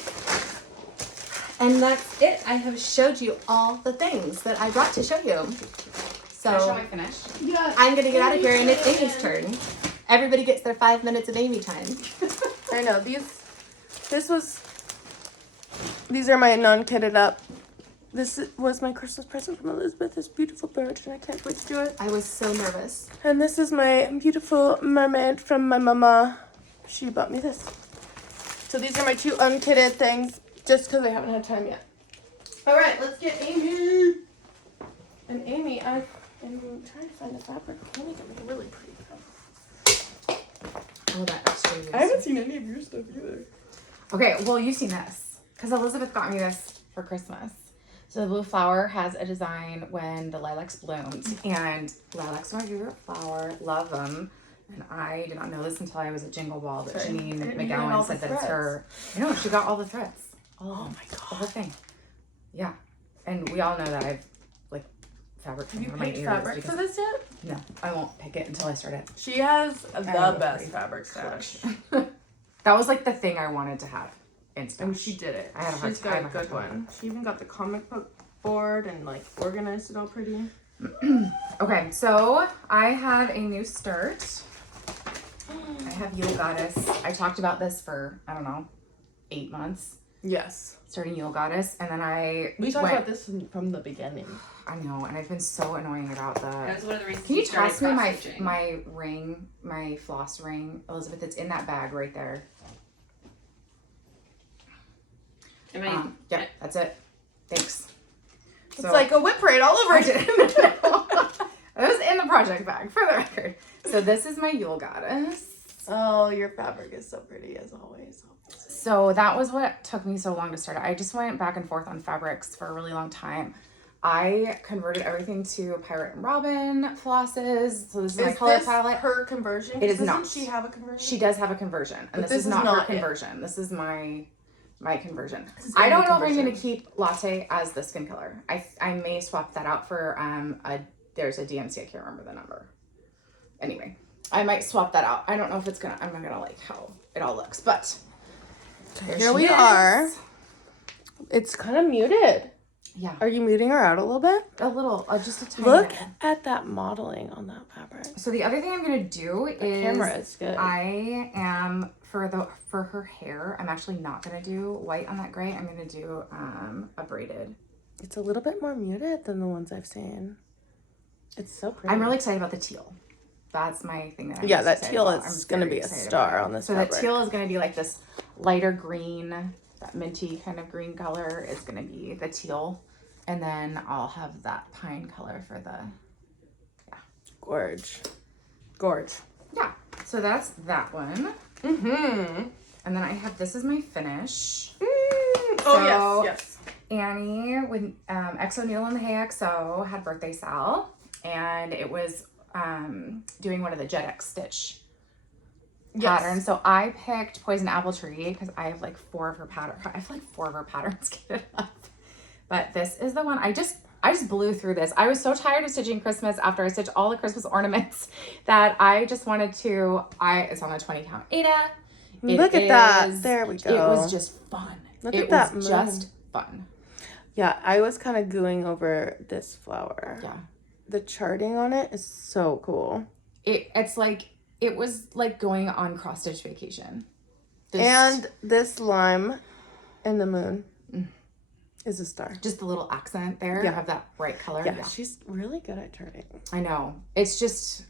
And that's it. I have showed you all the things that I brought to show you. So Shall we finish? Yes. I'm gonna get out of here, and it's Amy's turn. Everybody gets their 5 minutes of Amy time. I know these are my non-kitted up. This was my Christmas present from Elizabeth, this beautiful bird, and I can't wait to do it. I was so nervous. And this is my beautiful mermaid from my mama. She bought me this. So these are my two unkitted things, just because I haven't had time yet. All right, let's get Amy. And Amy, I'm trying to find the fabric. I want to get like a really pretty fabric. Oh, that extra loose. I haven't seen any of your stuff either. Okay, well, you've seen this because Elizabeth got me this for Christmas. So the blue flower has a design when the lilacs bloomed, and lilacs are my favorite flower. Love them. And I did not know this until I was at Jingle Ball that Janine McGowan said that it's her. I know, she got all the threads. Oh my god. The whole thing. Yeah. And we all know that I've like fabric. Have you picked fabric for this yet? No, I won't pick it until I start it. She has the best fabric stash. That was like the thing I wanted to have. And she did it. I had a hard She's got a good one. She even got the comic book board and like organized it all pretty. Okay, so I have a new start. I have Yule Goddess. I talked about this for, I don't know, 8 months. Yes. Starting Yule Goddess, and then we talked about this from the beginning. I know, and I've been so annoying about the. That's one of the reasons. Can you toss me my ring, my floss ring, Elizabeth? It's in that bag right there. Yep, that's it. Thanks. It's like a whip parade all over again. It was in the project bag, for the record. So this is my Yule Goddess. Oh, your fabric is so pretty as always. So that was what took me so long to start. I just went back and forth on fabrics for a really long time. I converted everything to Pirate and Robin flosses. So this is my color palette. Her conversion? It is not. Doesn't she have a conversion? She does have a conversion, and this is not her conversion. This is my conversion. I don't know if I'm going to keep Latte as the skin color. I may swap that out for there's a DMC, I can't remember the number. Anyway, I might swap that out. I don't know if it's I'm not gonna like how it all looks, but here we are. It's kind of muted. Yeah. Are you muting her out a little bit? A little, just a tiny Look bit. at that modeling on that fabric. So the other thing I'm gonna do is camera is good. I am for her hair. I'm actually not gonna do white on that gray. I'm gonna do a braided. It's a little bit more muted than the ones I've seen. It's so pretty. I'm really excited about the teal. That's my thing that I'm Yeah, most that excited teal about. is I'm going to very be a excited star about it. on this So fabric. the teal is going to be like this lighter green, that minty kind of green color is going to be the teal. And then I'll have that pine color for the, Gorge. Yeah. So that's that one. Mm-hmm. And then I have, this is my finish. Oh, yes. Annie with XO Needle and the Hey XO had birthday sale, and it was doing one of the Jet X stitch patterns. So I picked Poison Apple Tree because I have like 4 of her patterns kitted up. But this is the one I just blew through this. I was so tired of stitching Christmas after I stitched all the Christmas ornaments that I just wanted to. It's on a 20 count Ada. Look at that. There we go. It was just fun. It was just fun. Yeah, I was kind of gooing over this flower. Yeah. The charting on it is so cool. It's like, it was like going on cross stitch vacation. And this lime in the moon is a star. Just the little accent there of that bright color. Yeah, she's really good at charting. I know. It's just,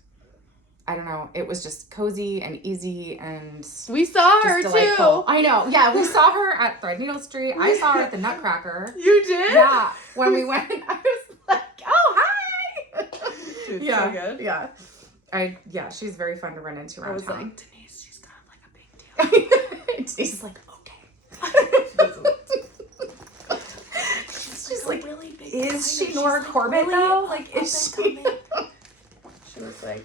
I don't know. It was just cozy and easy and we saw her delightful. too. I know. Yeah, we saw her at Threadneedle Street. I saw her at the Nutcracker. You did? Yeah. When we went, I was like, oh, hi. Dude, Yeah. so good. Yeah. She's very fun to run into around I was town. like, Denise, she's got like a big deal. Denise's like, okay. She's like, really big. is she Nora Corbett though? Like, is she? She was like,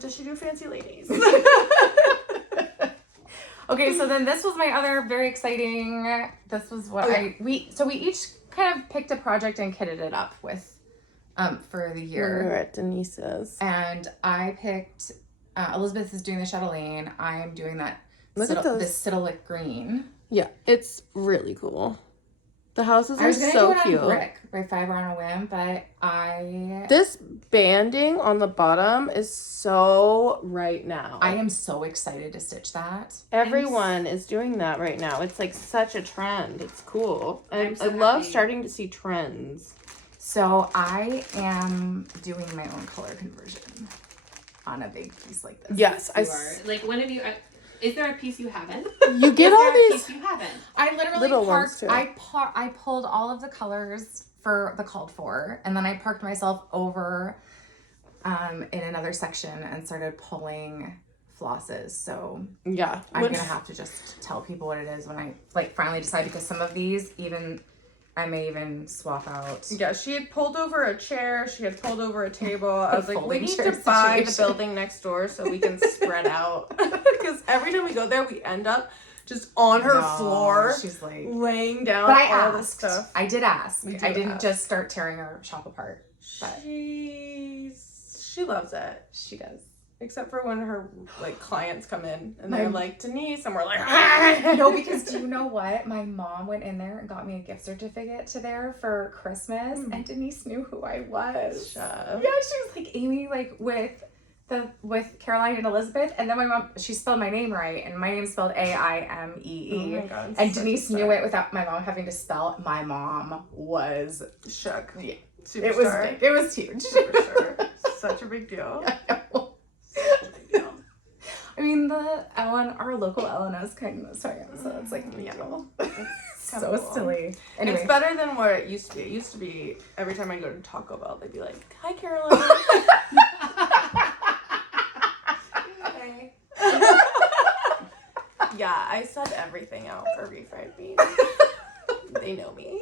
does she do fancy ladies? Okay, so then this was my other very exciting. This was what we each kind of picked a project and kitted it up with, for the year. We were at Denise's, and I picked. Elizabeth is doing the Chatelaine. I am doing that. Look at those. This Citalic green. Yeah, it's really cool. The houses I are was gonna so do it cute. on brick by Fiber on a whim, but This banding on the bottom is so right now. I am so excited to stitch that. Everyone is doing that right now. It's like such a trend. It's cool. I love starting to see trends. So I am doing my own color conversion on a big piece like this. Yes, like one of you. Is there a piece you haven't? You get all these. Piece you haven't. I literally little parked. ones too. I pulled all of the colors for the called for, and then I parked myself over, in another section and started pulling flosses. So Yeah, I'm gonna have to just tell people what it is when I finally decide, because some of these I may even swap out. Yeah, she had pulled over a chair. She had pulled over a table. I was like, we Folding need chair to buy the situation. building next door so we can spread out. Because every time we go there, we end up just on her floor. She's like, laying down but I all this asked. stuff. I did ask. We did I didn't ask. just start tearing her shop apart. But She loves it. she does. Except for when her clients come in and they're like, Denise, and we're like, No, because do you know what? My mom went in there and got me a gift certificate to there for Christmas, and Denise knew who I was. Shut up. Yeah, she was like, Amy, with Caroline and Elizabeth, and then my mom, she spelled my name right, and my name's spelled AIMEE. Oh my God, and such Denise a knew star. it without my mom having to spell. My mom was Shook. Yeah. Superstar. It was big. It was huge. Superstar. Such a big deal. I mean, our local Ellen is kind of sorry, so it's like a big deal. So cool. silly. Anyway, It's better than what it used to be. It used to be every time I go to Taco Bell, they'd be like, "Hi, Caroline." okay. Yeah, I sub everything out for refried beans. They know me.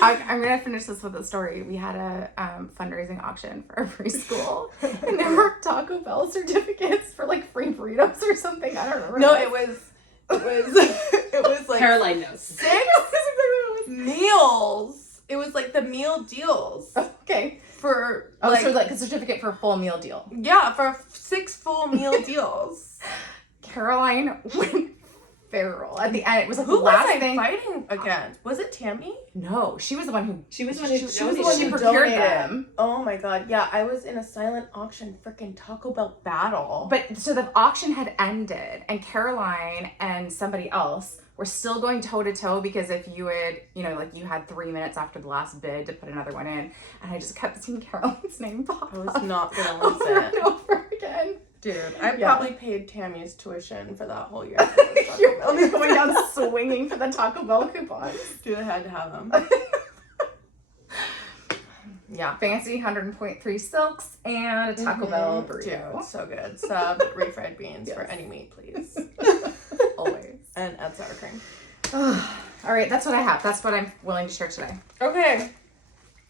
I'm gonna finish this with a story. We had a fundraising auction for our preschool, and there were Taco Bell certificates for free burritos or something. I don't remember. No, it was like Caroline knows. 6 meals. It was like the meal deals Okay. for So a certificate for a full meal deal. yeah, for 6 full meal deals. Caroline went feral at the end. It was Who the last was I thing. fighting against? Was it Tammy? No, she was the one who. She was She was the one who procured them. Oh my god, yeah, I was in a silent auction freaking Taco Bell battle. But so the auction had ended, and Caroline and somebody else we're still going toe to toe because if you would, you know, like you had 3 minutes after the last bid to put another one in, and I just kept seeing Carolyn's name pop I was up not gonna over lose and it. over again. Dude, I Yeah. probably paid Tammy's tuition for that whole year. You're only going down swinging for the Taco Bell coupons. Dude, I had to have them. Yeah, fancy 100.3 silks and a Taco Bell burrito. Dude, so good. Sub refried beans for any meat, please. Always. And add sour cream. All right, that's what I have. That's what I'm willing to share today. Okay.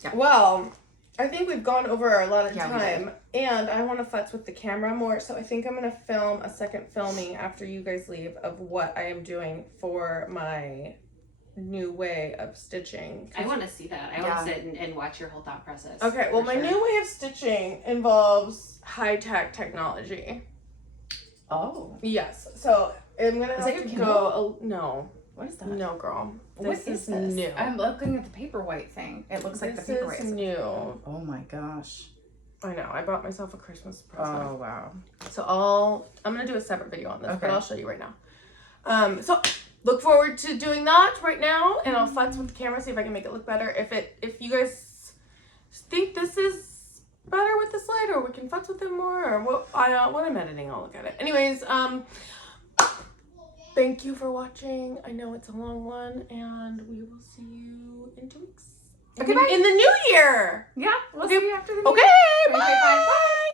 Yeah. Well, I think we've gone over our allotted Yeah, we time, and I want to futz with the camera more, so I think I'm going to film a second filming after you guys leave of what I am doing for my new way of stitching. I want to see that. I want to sit and watch your whole thought process. Okay, well, for my sure. new way of stitching involves high-tech technology. Oh. Yes, so I'm going to Is have that to your go... No. What is that? No, girl. What is this? new. I'm looking at the paperwhite thing. It looks like the This paperwhite. is new. Oh my gosh. I know. I bought myself a Christmas present. Oh wow. So I'm gonna do a separate video on this, but Okay. I'll show you right now. So look forward to doing that right now, and I'll futz with the camera, see if I can make it look better. If you guys think this is better with the slide, or we can futz with it more, or what when I'm editing, I'll look at it. Anyways, thank you for watching. I know it's a long one, and we will see you in 2 weeks. Okay, bye. In the new year. Yeah. We'll Okay. see you after the Okay, Okay, bye. bye.